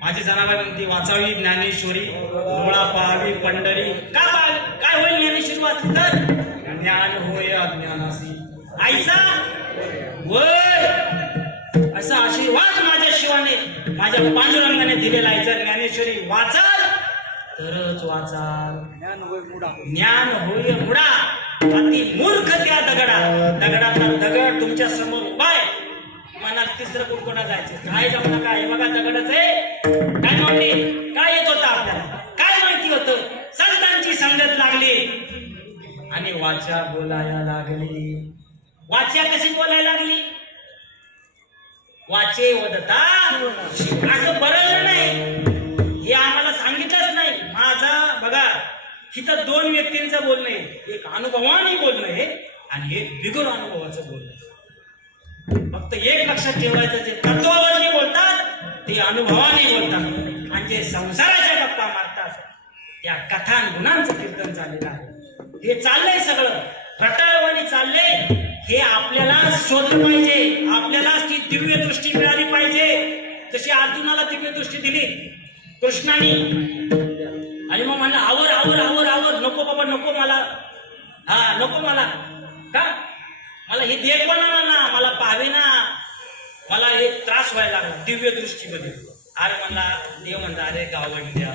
माझी जनाबाई म्हणते वाचावी ज्ञानेश्वरी, डोळा पाहावी पंढरी. का काय होईल ज्ञानेश्वरी वाचली तर? ज्ञान होय अज्ञानासी आईचा वर असा आशीर्वाद माझ्या शिवाने माझ्या पांडुरंगाने दिलेला आहे. जर ज्ञानेश्वरी वाचाल तरच वाचाल. ज्ञान होय मुडा अति मूर्ख त्या दगडातला दगड तुमच्या समोर उभा आहे. मनात तिसरं कोणकोणा जायचं काय जमना काय बघा दगडच आहे. काय माहिती काय येत होतं आपल्याला, काय माहिती होतं? संतांची संगत लागली आणि वाचा बोलायला लागली. वाचा कशी बोलायला लागली? वाचे वदता असं बरं नाही, हे आम्हाला सांगितलंच नाही. माझा बघा इथं दोन व्यक्तींचं बोलणं आहे, एक अनुभवाने बोलणं आहे आणि एक बिगर अनुभवाचं बोलणं आहे. फक्त एक लक्षात ठेवायचं, जे तत्वावरती बोलतात ते अनुभवाने बोलतात आणि जे संसाराच्या गप्पा मारतात त्या कथा गुणांचं कीर्तन झालेलं आहे. हे चाललंय सगळं रटाळवाणी चाललंय. हे आपल्याला शोधलं पाहिजे, आपल्याला ती दिव्य दृष्टी मिळाली पाहिजे. जशी अर्जुनाला दिव्य दृष्टी दिली कृष्णाने आणि मग म्हणलं आवर आवर आवर आवर, नको बाबा नको मला, हा नको मला, का मला हे देखवाना ना, मला पाहावे ना, मला हे त्रास व्हायला लागला दिव्य दृष्टीमध्ये. अरे म्हणला देव म्हणला अरे गावंड्या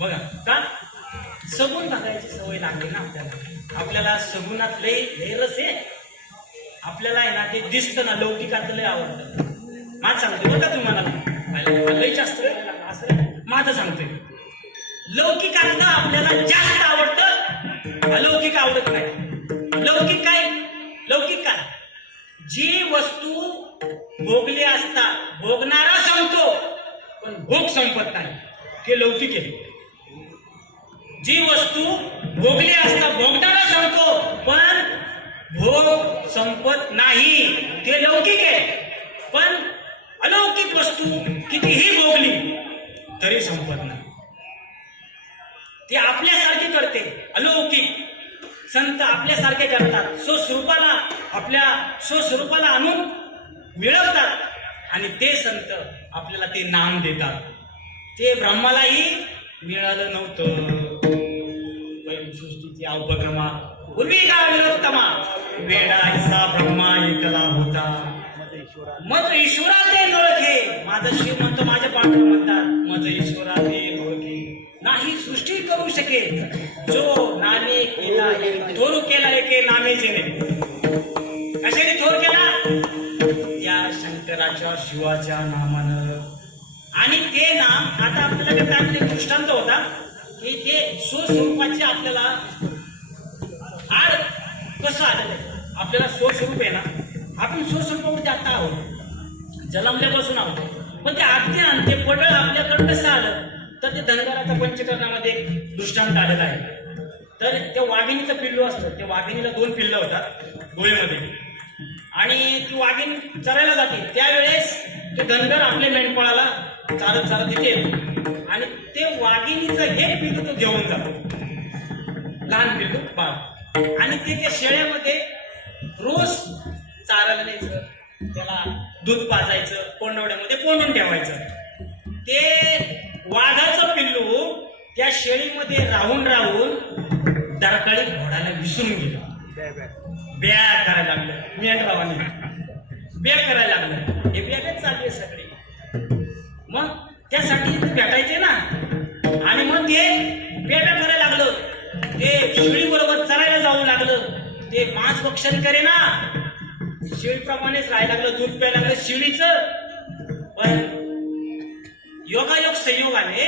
बघा का सगुण बघायची सवय लागली ना आपल्याला. आपल्याला सगुणात लय रस आहे. आपल्याला आहे ना ते दिसतं ना, लौकिकात लय आवडतं. माझं सांगतोय बघा तुम्हाला, लय जास्त असं माझं सांगतोय. लौकिकातलं आपल्याला जास्त आवडतं, अलौकिक आवडत नाही. लौकिक काय? लौकिक काय? जी वस्तू भोगली असता भोगणारा संपतो पण भोग संपत नाही, ते लौकिक आहे. जी वस्तू भोगली असता भोगणारा संपतो पण भोग संपत नाही, ते लौकिक आहे. पण अलौकिक वस्तू कितीही भोगली तरी संपत नाही, ते आपल्यासारखे करते. अलौकिक संत आपल्यासारखे करतात, स्वस्वरूपाला आपल्या स्वस्वरूपाला आणून मिळवतात आणि ते संत आपल्याला ते नाम देतात. ते ब्रह्मालाही मिळालं नव्हतं. सृष्टीची उपक्रमा पूर्वी का विरोत्तमा वेडायचा ब्रह्मा एकला होता. मज ईश्वरा ते ओळखे, माझं शिव म्हणतो माझ्या पांडुरंग म्हणतात मज ईश्वरा ते ओळखे नाही सृष्टी करू शके जो नामे केला थोर केला एके नामे जेणे. कशाने थोर केला? त्या शंकराच्या शिवाच्या नामानं. आणि ते नाम आता आपल्याला काय दृष्टांत होता की ते स्वस्वरूपाचे आपल्याला आड कसं आलेलं आहे. आपल्याला स्वस्वरूप आहे ना, आपण स्वस्वरूपामध्ये आता आहोत. जन्मल्यापासून आहोत. पण ते अगदी आणते पडळ आपल्याकडं कसं आलं तर ते धनगराचा पंचकर्णामध्ये एक दृष्टांत आलेला आहे. तर त्या वाघिणीचं पिल्लू असतं, त्या वाघिणीला 2 पिल्लं होतात गोळीमध्ये, आणि ती वाघीण चरायला जाते. त्यावेळेस ते धनगर आपल्या मेंढपाळाला चालत चालत येते आणि ते वाघिणीचं हे पिल्लू तो घेऊन जातो, लहान पिल्लू बाळ, आणि ते त्या शेळ्यामध्ये रोज चारायला न्यायचं, त्याला दूध पाजायचं, कोंडवड्यामध्ये कोंडून ठेवायचं. ते वाघाचं पिल्लू त्या शेळीमध्ये राहून राहून दरकाळी घोडाला विसरून गेलं, ब्या करायला लागलं, मेंढरावाने ब्या करायला लागलं. हे ब्याच चालू आहे सगळे. मग त्यासाठी ते भेटायचे ना, आणि मग ते ब्या करायला लागलं, ते शेळी बरोबर चरायला जाऊ लागलं, ते मांस भक्षण करे ना, शेळीप्रमाणेच राहायला लागलं, दूध प्यायला लागलं शेळीचं. पण योगायोग संयोगाने,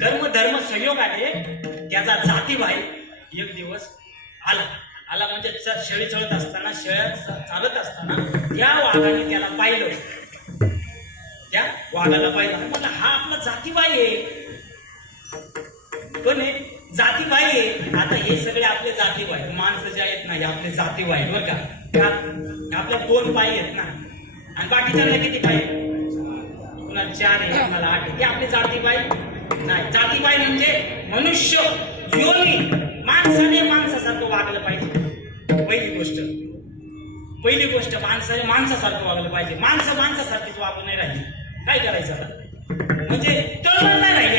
कर्म धर्म संयोगाने त्याचा जातीभाई एक दिवस आला म्हणजे शेळी चळत असताना, शेळ्या चालत असताना त्या वाघाने त्याला पाहिलं, त्या वाघाला पाहिलं. म्हणलं हा आपला जातीबाई आहे, पण जातीबाई आहे. आता हे सगळे आपले जातीबाई माणसं जे आहेत ना, हे आपले जातीबाई बरं का. आपल्या 2 पाय आहेत ना, आणि बाकीच्या किती पाय, कुणाला 4 आहे, कुणाला 8 आहे. ते आपले जातीबाई नाही. जातीबाई म्हणजे मनुष्य योनी, माणसाने माणसासारखं वागलं पाहिजे. पहिली गोष्ट माणसाने माणसासारखं वागलं पाहिजे. माणसं माणसासारखीच वागू नाही राहिली, काय करायचं आता. म्हणजे तळमळ नाही राहिली,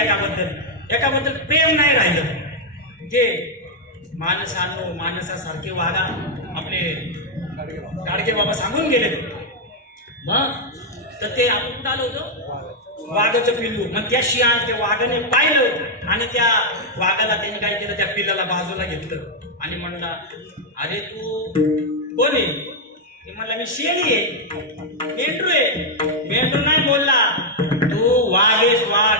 एकाबद्दल प्रेम नाही राहिलं. ते माणसासारखे वागा, आपले गाडगे बाबा सांगून गेले. मग तर ते आपण चालू होतं वाघाचं पिल्लू. मग त्या शियाळ त्या वाघाने पाहिलं आणि त्या वाघाला त्यांनी काय केलं, त्या पिल्लाला बाजूला घेतलं आणि म्हणला, अरे तू कोण आहे? ते म्हणला, मी शेळी आहे, मेंढरू आहे. मेंढरू नाही बोलला, तू वाघ आहेस, वाघ.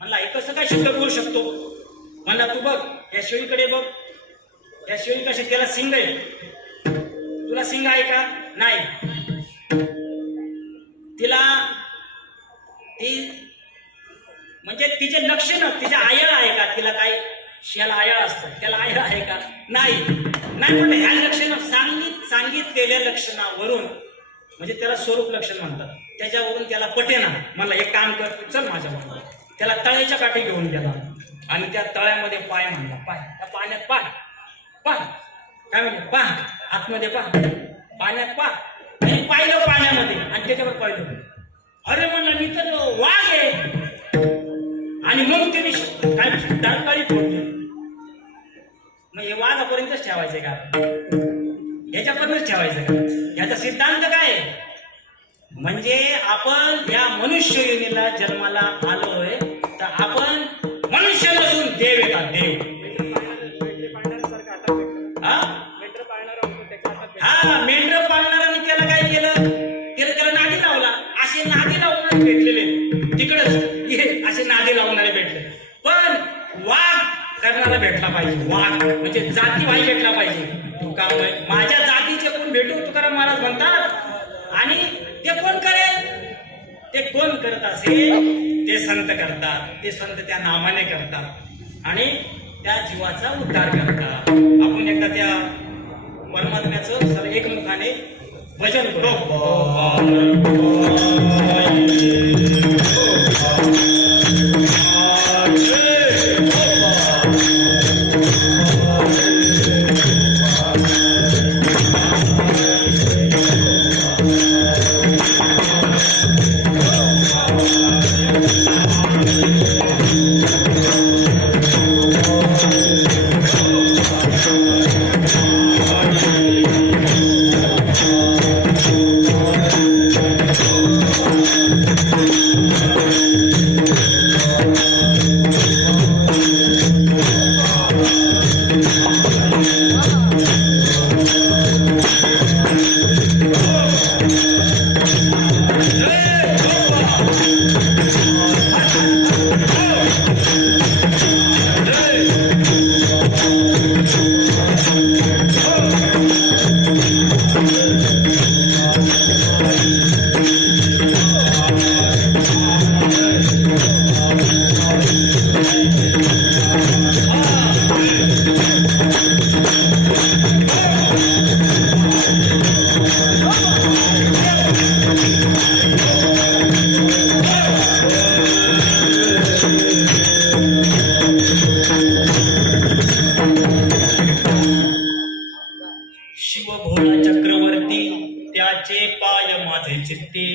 म्हणला, हे कसं काय शब्द बोलू शकतो? म्हणला, तू बघ या शेळीकडे बघ, या शेळी कशा, त्याला सिंग आहे, तुला सिंग आहे का? नाही. तिला ती म्हणजे तिचे लक्षण, तिच्या आयळ आहे का? तिला काय शेला आयळ असतं, त्याला आयळ आहे का? नाही. पण ह्या लक्षण सांगितलेल्या लक्षणावरून, म्हणजे त्याला स्वरूप लक्षण म्हणतात, त्याच्यावरून त्याला पटेना. मला एक काम कर, चल माझ्या बरोबर. त्याला तळ्याच्या काठी घेऊन गेला आणि त्या तळ्यामध्ये पाय म्हणला, पाय त्या पाण्यात पाय काय म्हणजे पाय आतमध्ये पाण्यात आणि पाहिलं पाण्यामध्ये, आणि त्याच्यावर पाहिलं. अरे म्हणलं, मी तर वाघ आहे. आणि मग त्यांनी काय दरकाळी फोडली. मग हे वाघापर्यंतच ठेवायचंय का? ह्याच्यापर्यंतच ठेवायचं का? याचा सिद्धांत काय? म्हणजे आपण या मनुष्य योनीला जन्माला आलोय, तर आपण मनुष्य नसून देव आहे का? देव. हा मेंढर पाळणाऱ्यांनी त्याला काय केलं, त्याला नादी लावला. असे नादी लावणारे भेटलेले तिकडच, असे नादी लावणारे भेटले. पण वाघ करणारा भेटला पाहिजे. वाघ म्हणजे जातीभाई भेटला पाहिजे. तुका माझ्या जातीचे कोण भेटू, तुकाराम महाराज म्हणतात. आणि ते कोण करेल? ते कोण करत असेल ते संत करतात. ते संत त्या नामाने करतात आणि त्या जीवाचा उद्धार करतात. आपण एकदा त्या परमात्म्याचं सर एकमुखाने भजन Oh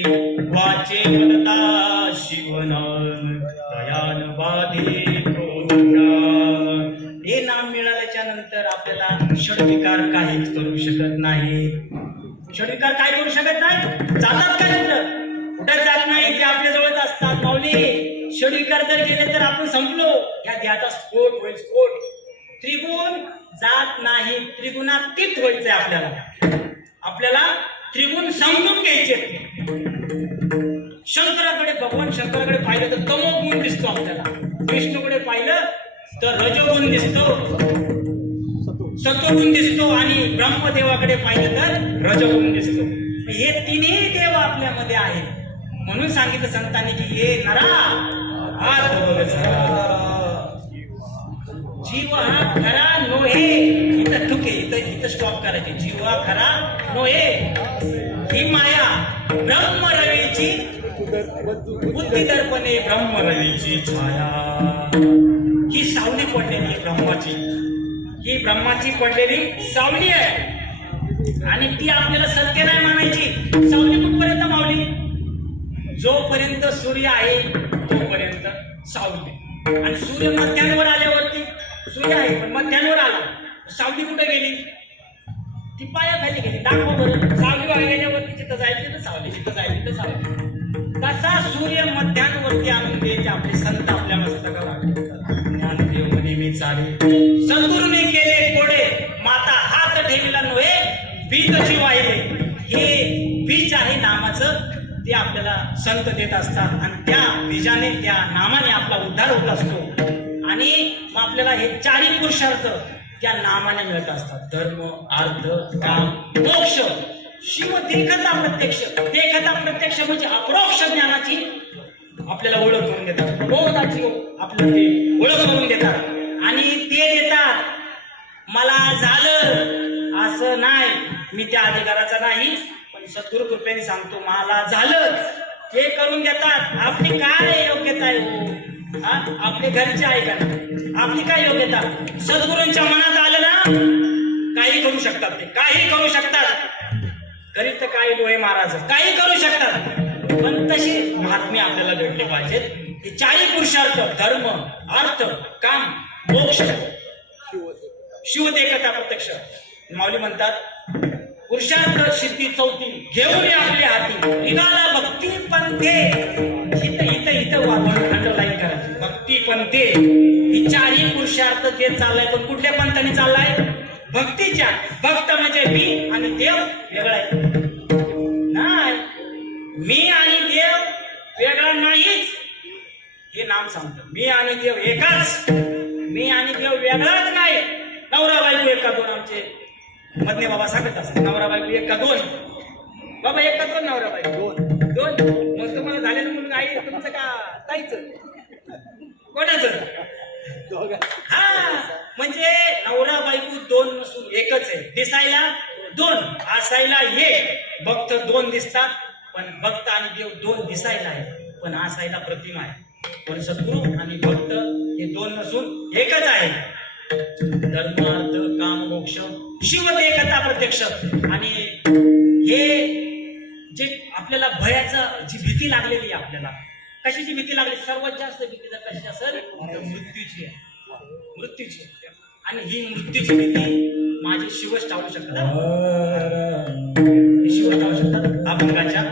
वाचे वदता शिवनाम दयान बाधे कोट्या. हे नाम मिळाल्याच्या नंतर आपल्याला षडविकार काहीच करू शकत नाही. षडविकार काय करू शकत नाही? जातात काय कुठं जात नाही, ते आपल्या जवळच असतात. माऊली षडविकार जर गेले तर आपण संपलो. या देहाचा स्फोट होईल, स्फोट. त्रिगुण जात नाही, त्रिगुणातीत व्हायचंय आपल्याला. आपल्याला त्रिगुण समजून घ्यायचे. शंकराकडे, भगवान शंकराकडे पाहिलं तर तमोगुण दिसतो आपल्याला. विष्णूकडे पाहिलं तर रजोगुण दिसतो, सत्वगुण दिसतो, आणि ब्रह्मदेवाकडे पाहिलं तर रजोगुण दिसतो. हे तिन्ही देव आपल्यामध्ये आहेत. म्हणून सांगितलं संतांनी की हे नरा हात बघ जरा. जीव हा खरा नोहे. इथं ठुके, इथं स्टॉप करायचे. जीव हा खरा नोहे, ही माया ब्रह्मरवीची बुद्धी दर्पणे ब्रह्मरवीची छाया. ही सावली पडलेली ब्रह्माची, ही ब्रह्माची पडलेली सावली आहे, आणि ती आपल्याला सत्य नाही मानायची. सावली कुठपर्यंत मावली? जोपर्यंत सूर्य आहे तोपर्यंत सावली. आणि सूर्य मध्यांवर आल्यावरती, सूर्य आहे पण मध्यांवर आला, सावली कुठे गेली? ती पायाखाली गेली. दाखवा बरं, सावली वाया गेल्यावरती जिथं जाईल तिथं सावली, जिथं जाईल तिथं सावली. कसा सूर्य मध्यांवरती आणून द्यायचे आपले संत आपल्या मस्तकाला. ज्ञानदेव म्हणे मी चाले, सद्गुरूने केले कोडे, माता हात ठेविला नव्हे बीजची वाहिले. हे बीज आहे नामाचं, ते आपल्याला संत देत असतात, आणि त्या बीजाने, त्या नामाने आपला उद्धार होत असतो. आणि मग आपल्याला हे चारही पुरुषार्थ त्या नामाने मिळत असतात. धर्म, अर्थ, काम, मोक्ष. शिव देखता प्रत्यक्ष, देखता प्रत्यक्ष म्हणजे अपरोक्ष ज्ञानाची आपल्याला ओळख करून देतात. बोधाची आपल्याला ते ओळख करून देतात, आणि ते देतात. मला झालं असं नाही, मी त्या अधिकाराचा नाही, पण सद्गुरु कृपेने सांगतो मला झालं, ते करून देतात. आपली काय योग्यता आहे हो? आपले घरचे आहे का ना? आपली काय योग्यता? सद्गुरूंच्या मनात आलं ना, काही करू शकतात. ते काही करू शकतात. करीत तर काही डोळे महाराज काही करू शकतात, पण तशी महात्मे आपल्याला भेटले पाहिजेत. हे चारही पुरुषार्थ, धर्म, अर्थ, काम, मोक्ष, शिव देखता प्रत्यक्ष. माऊली म्हणतात पुरुषार्थ सिद्धी चौथी घेऊन आपल्या हाती निघाला भक्ती पंथे. इथं अंडरलाईन करायची. भक्ती पंथे, ही चारही पुरुषार्थ ते चाललाय, पण कुठल्या पंथाने चाललाय? भक्तीच्या. भक्त म्हणजे मी आणि देव वेगळा आहे नाही, मी आणि देव वेगळा नाहीच. हे नाम सांगतं, मी आणि देव एकाच. मी आणि देव वेगळाच नाही. नवरा बायको एक का दोन? आमचे मधने बाबा सांगत असतात, नवरा बायको एक का दोन? बाबा एक का दोन? नवरा बायको दोन. दोन. मग तुम्हाला झालेलं म्हणून आई तुमचं का ताईचं? कोणाचं? हा, म्हणजे नवरा बायको दोन नसून एकच आहे. दिसायला दोन, असायला एक. भक्त दोन दिसतात, पण भक्त आणि देव दोन दिसायला आहे, पण असायला प्रतिमा आहे. पण सद्गुरू आणि भक्त हे दोन नसून एकच आहे. धर्म, अर्थ, काम, मोक्ष, शिव देखता प्रत्यक्ष. आणि हे जे आपल्याला भयाचं, जी भीती लागलेली आहे आपल्याला, कशाची भीती लागली? सर्वात जास्त भीती जर कशी असेल तर मृत्यूची आहे. मृत्यूची. आणि ही मृत्यूची भीती माझी शिवच टाळू शकतात. शिव टाळू शकतात अभंगाच्या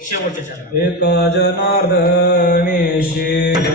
शेवटच्या चरणात. एका जनार्दनी शिव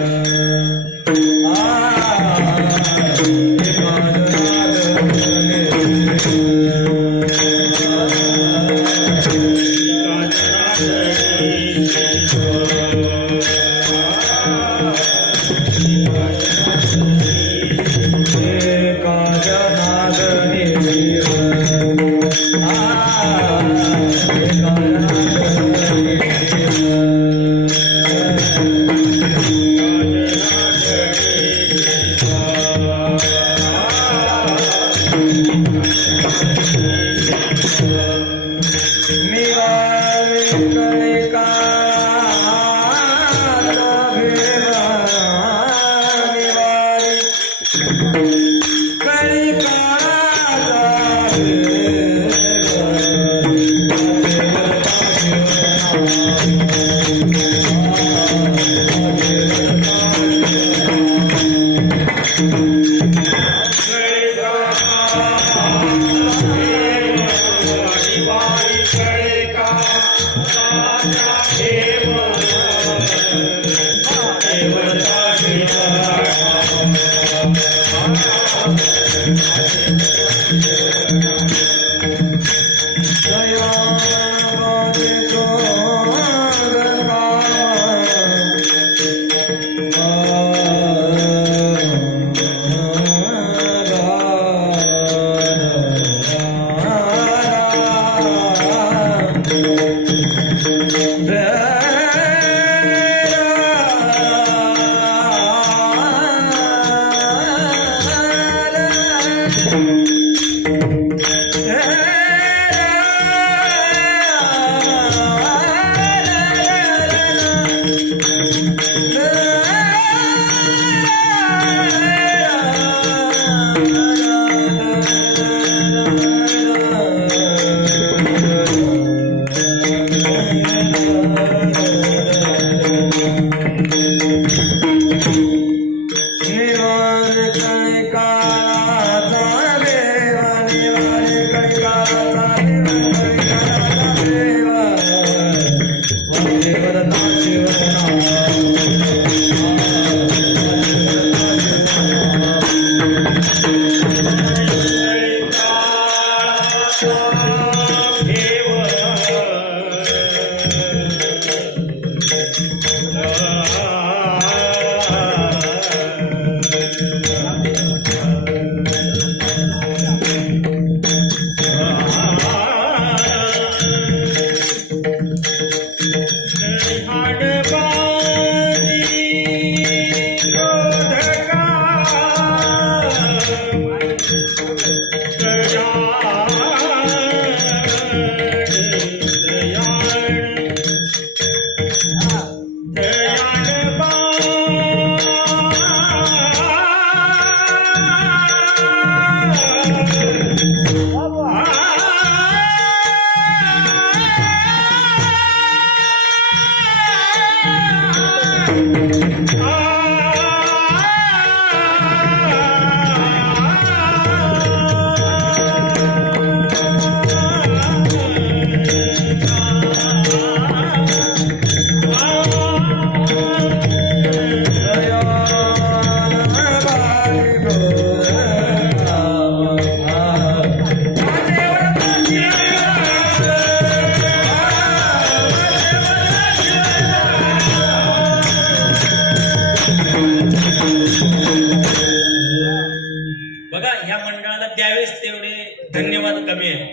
बघा ह्या मंडळाला त्यावेळेस तेवढे धन्यवाद कमी आहे,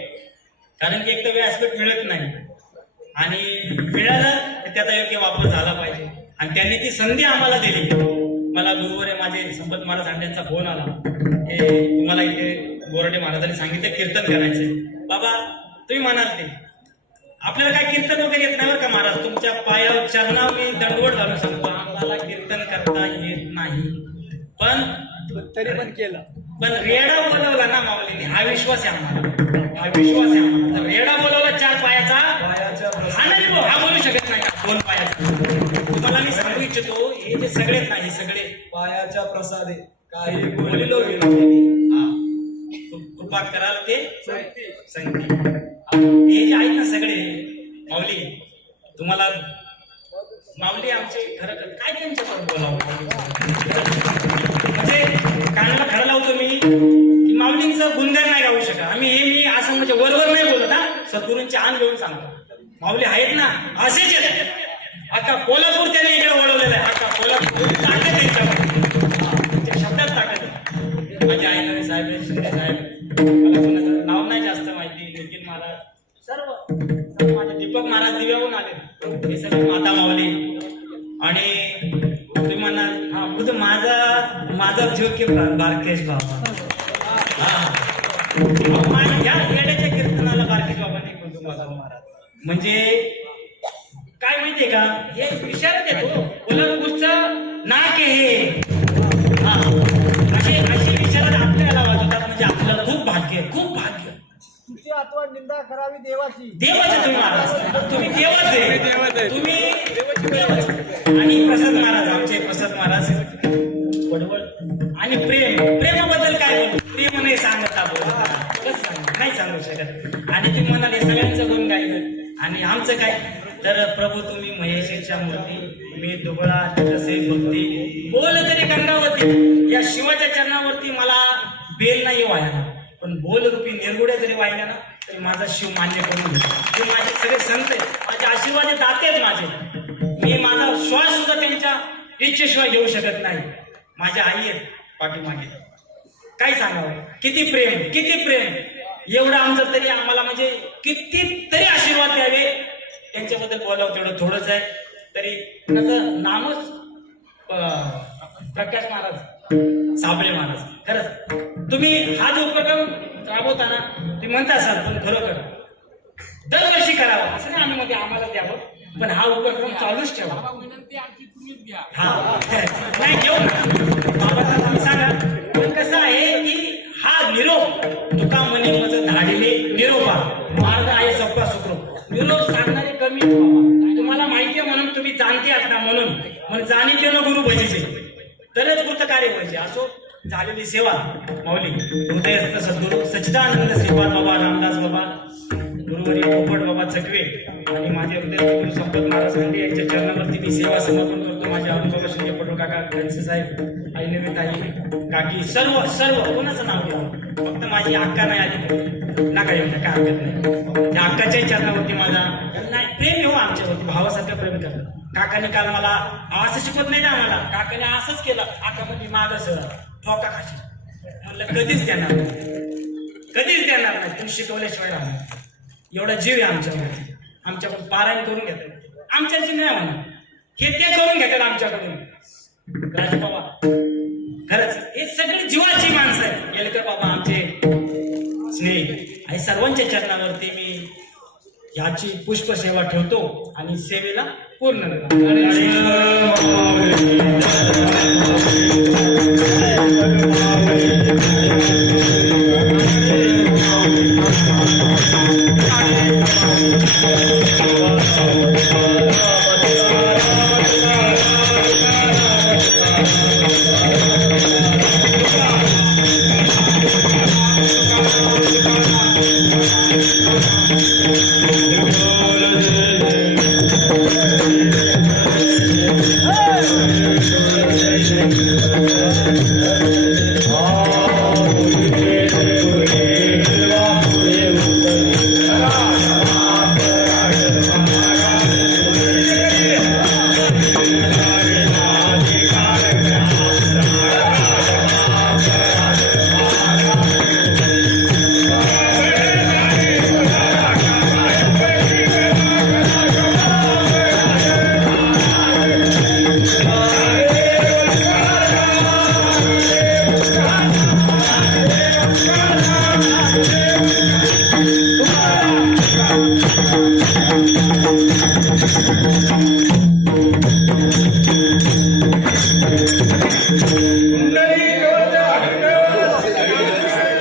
कारण की एक तर व्यासपीठ मिळत नाही आणि मिळालं तर त्याचा योग्य वापर झाला पाहिजे. आणि त्यांनी ती संधी आम्हाला दिली. मला गुरुवारी माझे संपत महाराज अंड्यांचा फोन आला, हे तुम्हाला इथे बोराडे महाराजांनी सांगितलं कीर्तन करायचंय. बाबा तुम्ही म्हणाल ते आपल्याला काय कीर्तन वगैरे येत नाही बरं का महाराज, तुमच्या पायावर चरणावर मी दंडवत घालून सांगतो, आम्हाला कीर्तन करता येत नाही, पण तरी पण केलं. पण रेडा बोलवला ना माऊलीने, हा विश्वास आहे आम्हाला, हा विश्वास आहे आम्हाला. तर रेडा बोलवला 4 पायाचा, हा नाही भाऊ, हा बोलू शकत नाही 2 पायाचा. तुम्हाला मी सांगू इच्छितो, हे जे सगळे नाही, सगळे पायाच्या प्रसादे काही बोलिलो हा कृपा कराल ते संगती. हे जे आहेत ना सगळे माऊली, तुम्हाला माऊली आमचे खरं काय त्यांच्यावर बोलावं, म्हणजे कानाला खरं लावतो मी की माऊलींचं गुणगान नाही गाऊ शकत आम्ही. हे मी असं म्हणजे वरवर नाही बोलत, हा सद्गुरूंचे आन घेऊन सांगतो. माऊली आहेत ना असेच आहेत. आता कोल्हापूर त्याने इकडे वळवलेलं आहे. आता कोल्हापूर ताकद त्यांच्या शब्दात ताकद आहे. माझे आई साहेब, शिंदे साहेब, मला कोणाचं नाव नाही जास्त माहिती, निखिल महाराज, सर्व माझे दीपक महाराज दिव्याहून आले, हे सगळे माता माऊली. आणि तुम्ही म्हणाल हा खुद माझा जीव की बारकेश बाबा, या येड्याच्या कीर्तनाला बारकेश बाबांनी कुटुंबाचा महाराज म्हणजे काय माहितीये का, हे विचारत येतो कोल्हापूरचं नाक हे, हा असे विचारात आपल्याला वाजवतात, म्हणजे आपल्याला खूप भाग्य आहे, खूप भाग्य. तुझी आठवण निंदा करावी देवाची. देवाचे तुम्ही महाराज, तुम्ही देवाचे, तुम्ही आणि प्रसाद महाराज, आमचे प्रसाद महाराज बडबड आणि प्रेमाबद्दल काय बोलतो, प्रेम नाही सांगता नाही सांगू शकत. आणि तुम्ही म्हणाले सगळ्यांचं गुण गायलं आणि आमचं काय, तर प्रभू तुम्ही महेशेच्या मूर्ती, मी दुबळा तसे भक्ती, बोल तरी गंगावती. या शिवाच्या चरणावरती मला बेल नाही वाहिला, पण बोल रूपी निर्गुड्या जरी वाहिल्या ना तरी माझा शिव मान्य करून घेतो. ते माझे सगळे संत आहेत, माझे आशीर्वाद दाते आहेत माझे. मी माझा श्वास सुद्धा त्यांच्या इच्छेशिवाय घेऊ शकत नाही. माझ्या आई आहेत पाठीमागे, काय सांगावं, किती प्रेम, किती प्रेम. एवढं आमचं तरी आम्हाला म्हणजे किती तरी आशीर्वाद द्यावे त्यांच्याबद्दल बोलावं तेवढं थोडंच आहे. तरी त्याचं नामच प्रकाश महाराज साबळे महाराज. खरंच तुम्ही हा जो उपक्रम राबवताना तुम्ही म्हणता असाल, पण खरोखर दरवर्षी करावा असं नाही आम्ही मध्ये आम्हाला द्यावं, पण हा उपक्रम चालूच ठेवा. हा नाही घेऊ ना बाबांना तुम्ही सांगा. पण कसं आहे की हा निरोप तुका म्हणे माझं धाडिले निरोपा मार्ग आहे सबका सुखरूप. निरोप सांगणारे कमी आहेत बाबा. तुम्हाला माहिती आहे म्हणून तुम्ही जाणते आहात ना, म्हणून जाणीते न गुरु भजीचे तरच कृत कार्य व्हायचे. असो झालेली सेवा माऊली हृदयस्थ सद्गुरू सच्चिदानंद श्रीपाद बाबा रामदास बाबा गुरुवरी पोपट बाबा चटवे आणि माझे हृदय गुरु संपत महाराज गांधी यांच्या चरणावरती मी सेवा समर्पण करतो. माझे अरुण बाबा शिंदे पटो काका खडसे साहेब आई नवीन ताई काकी सर्व सर्व कोणाचं नाव घ्यावं, फक्त माझी अक्का नाही आली नका येऊ काय हरकत नाही. त्या अक्काच्याही चरणावरती माझा नाही प्रेम हो आमच्यावरती भावासारखं प्रेम करतात. काकाने काल मला असं शिकवत नाही ना, आम्हाला काकाने असंच केलं आकामध्ये मागं सर ठोका खाशी म्हणलं कधीच देणार नाही तुम्ही शिकवल्याशिवाय राहणार. एवढा जीव आहे आमच्यावरती. आमच्याकडून पारायण करून घेतात आमच्याची नाही म्हणा, हे ते करून घेतात आमच्याकडून. राजबाबा खरंच हे सगळी जीवाची माणसं आहे. येलकर बाबा आमचे स्नेही आणि सर्वांच्या चरणावरती मी याची पुष्पसेवा ठेवतो आणि सेवेला पूर्ण कुंडली